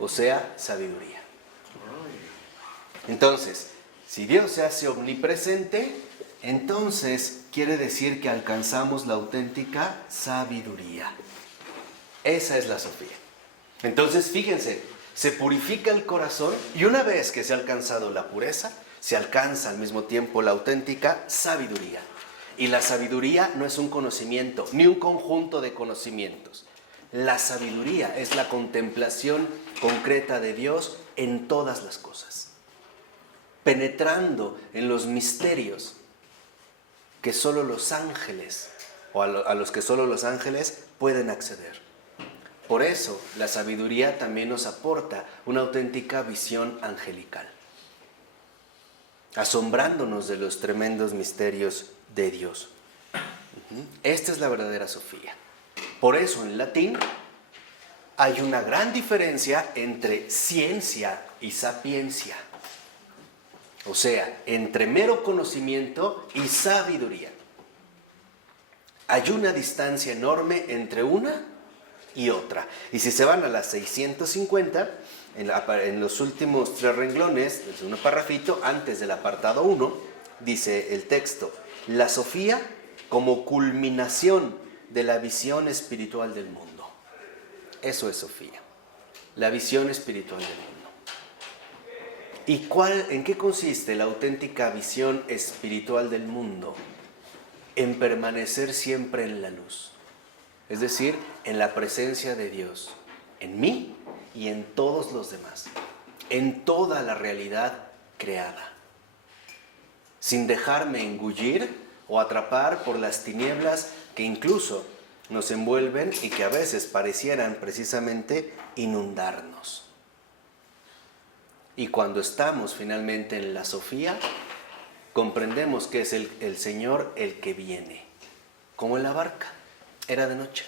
o sea, sabiduría. Entonces, si Dios se hace omnipresente, entonces quiere decir que alcanzamos la auténtica sabiduría. Esa es la sofía. Entonces, fíjense, se purifica el corazón y una vez que se ha alcanzado la pureza, se alcanza al mismo tiempo la auténtica sabiduría. Y la sabiduría no es un conocimiento, ni un conjunto de conocimientos. La sabiduría es la contemplación concreta de Dios en todas las cosas, penetrando en los misterios que solo los ángeles, o a los que solo los ángeles pueden acceder. Por eso, la sabiduría también nos aporta una auténtica visión angelical, asombrándonos de los tremendos misterios de Dios. Esta es la verdadera Sofía. Por eso, en latín, hay una gran diferencia entre ciencia y sapiencia. O sea, entre mero conocimiento y sabiduría. Hay una distancia enorme entre una y otra. Y si se van a las 650, en los últimos 3 renglones, el segundo parrafito, antes del apartado 1, dice el texto: la Sofía como culminación de la visión espiritual del mundo. Eso es Sofía, la visión espiritual del mundo. ¿Y en qué consiste la auténtica visión espiritual del mundo? En permanecer siempre en la luz, es decir, en la presencia de Dios, en mí y en todos los demás, en toda la realidad creada, sin dejarme engullir o atrapar por las tinieblas que incluso nos envuelven y que a veces parecieran precisamente inundarnos. Y cuando estamos finalmente en la Sofía, comprendemos que es el Señor el que viene, como en la barca. Era de noche,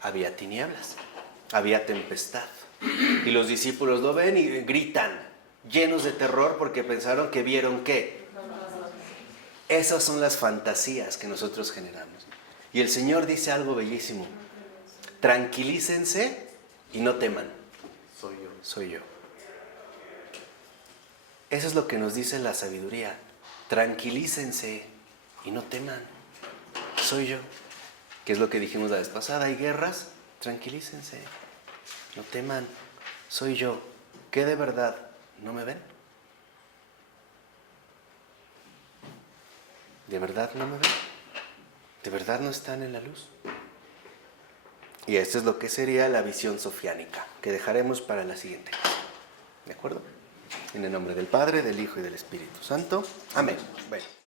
había tinieblas, había tempestad, y los discípulos lo ven y gritan, llenos de terror porque pensaron que vieron ¿qué? Esas son las fantasías que nosotros generamos. Y el Señor dice algo bellísimo: tranquilícense y no teman. Soy yo. Eso es lo que nos dice la sabiduría. Tranquilícense y no teman. Soy yo. ¿Qué es lo que dijimos la vez pasada? ¿Hay guerras? Tranquilícense. No teman. Soy yo. ¿Qué de verdad? ¿No me ven? ¿De verdad no me ven? ¿De verdad no están en la luz? Y esto es lo que sería la visión sofiánica, que dejaremos para la siguiente clase. ¿De acuerdo? En el nombre del Padre, del Hijo y del Espíritu Santo. Amén. Bueno.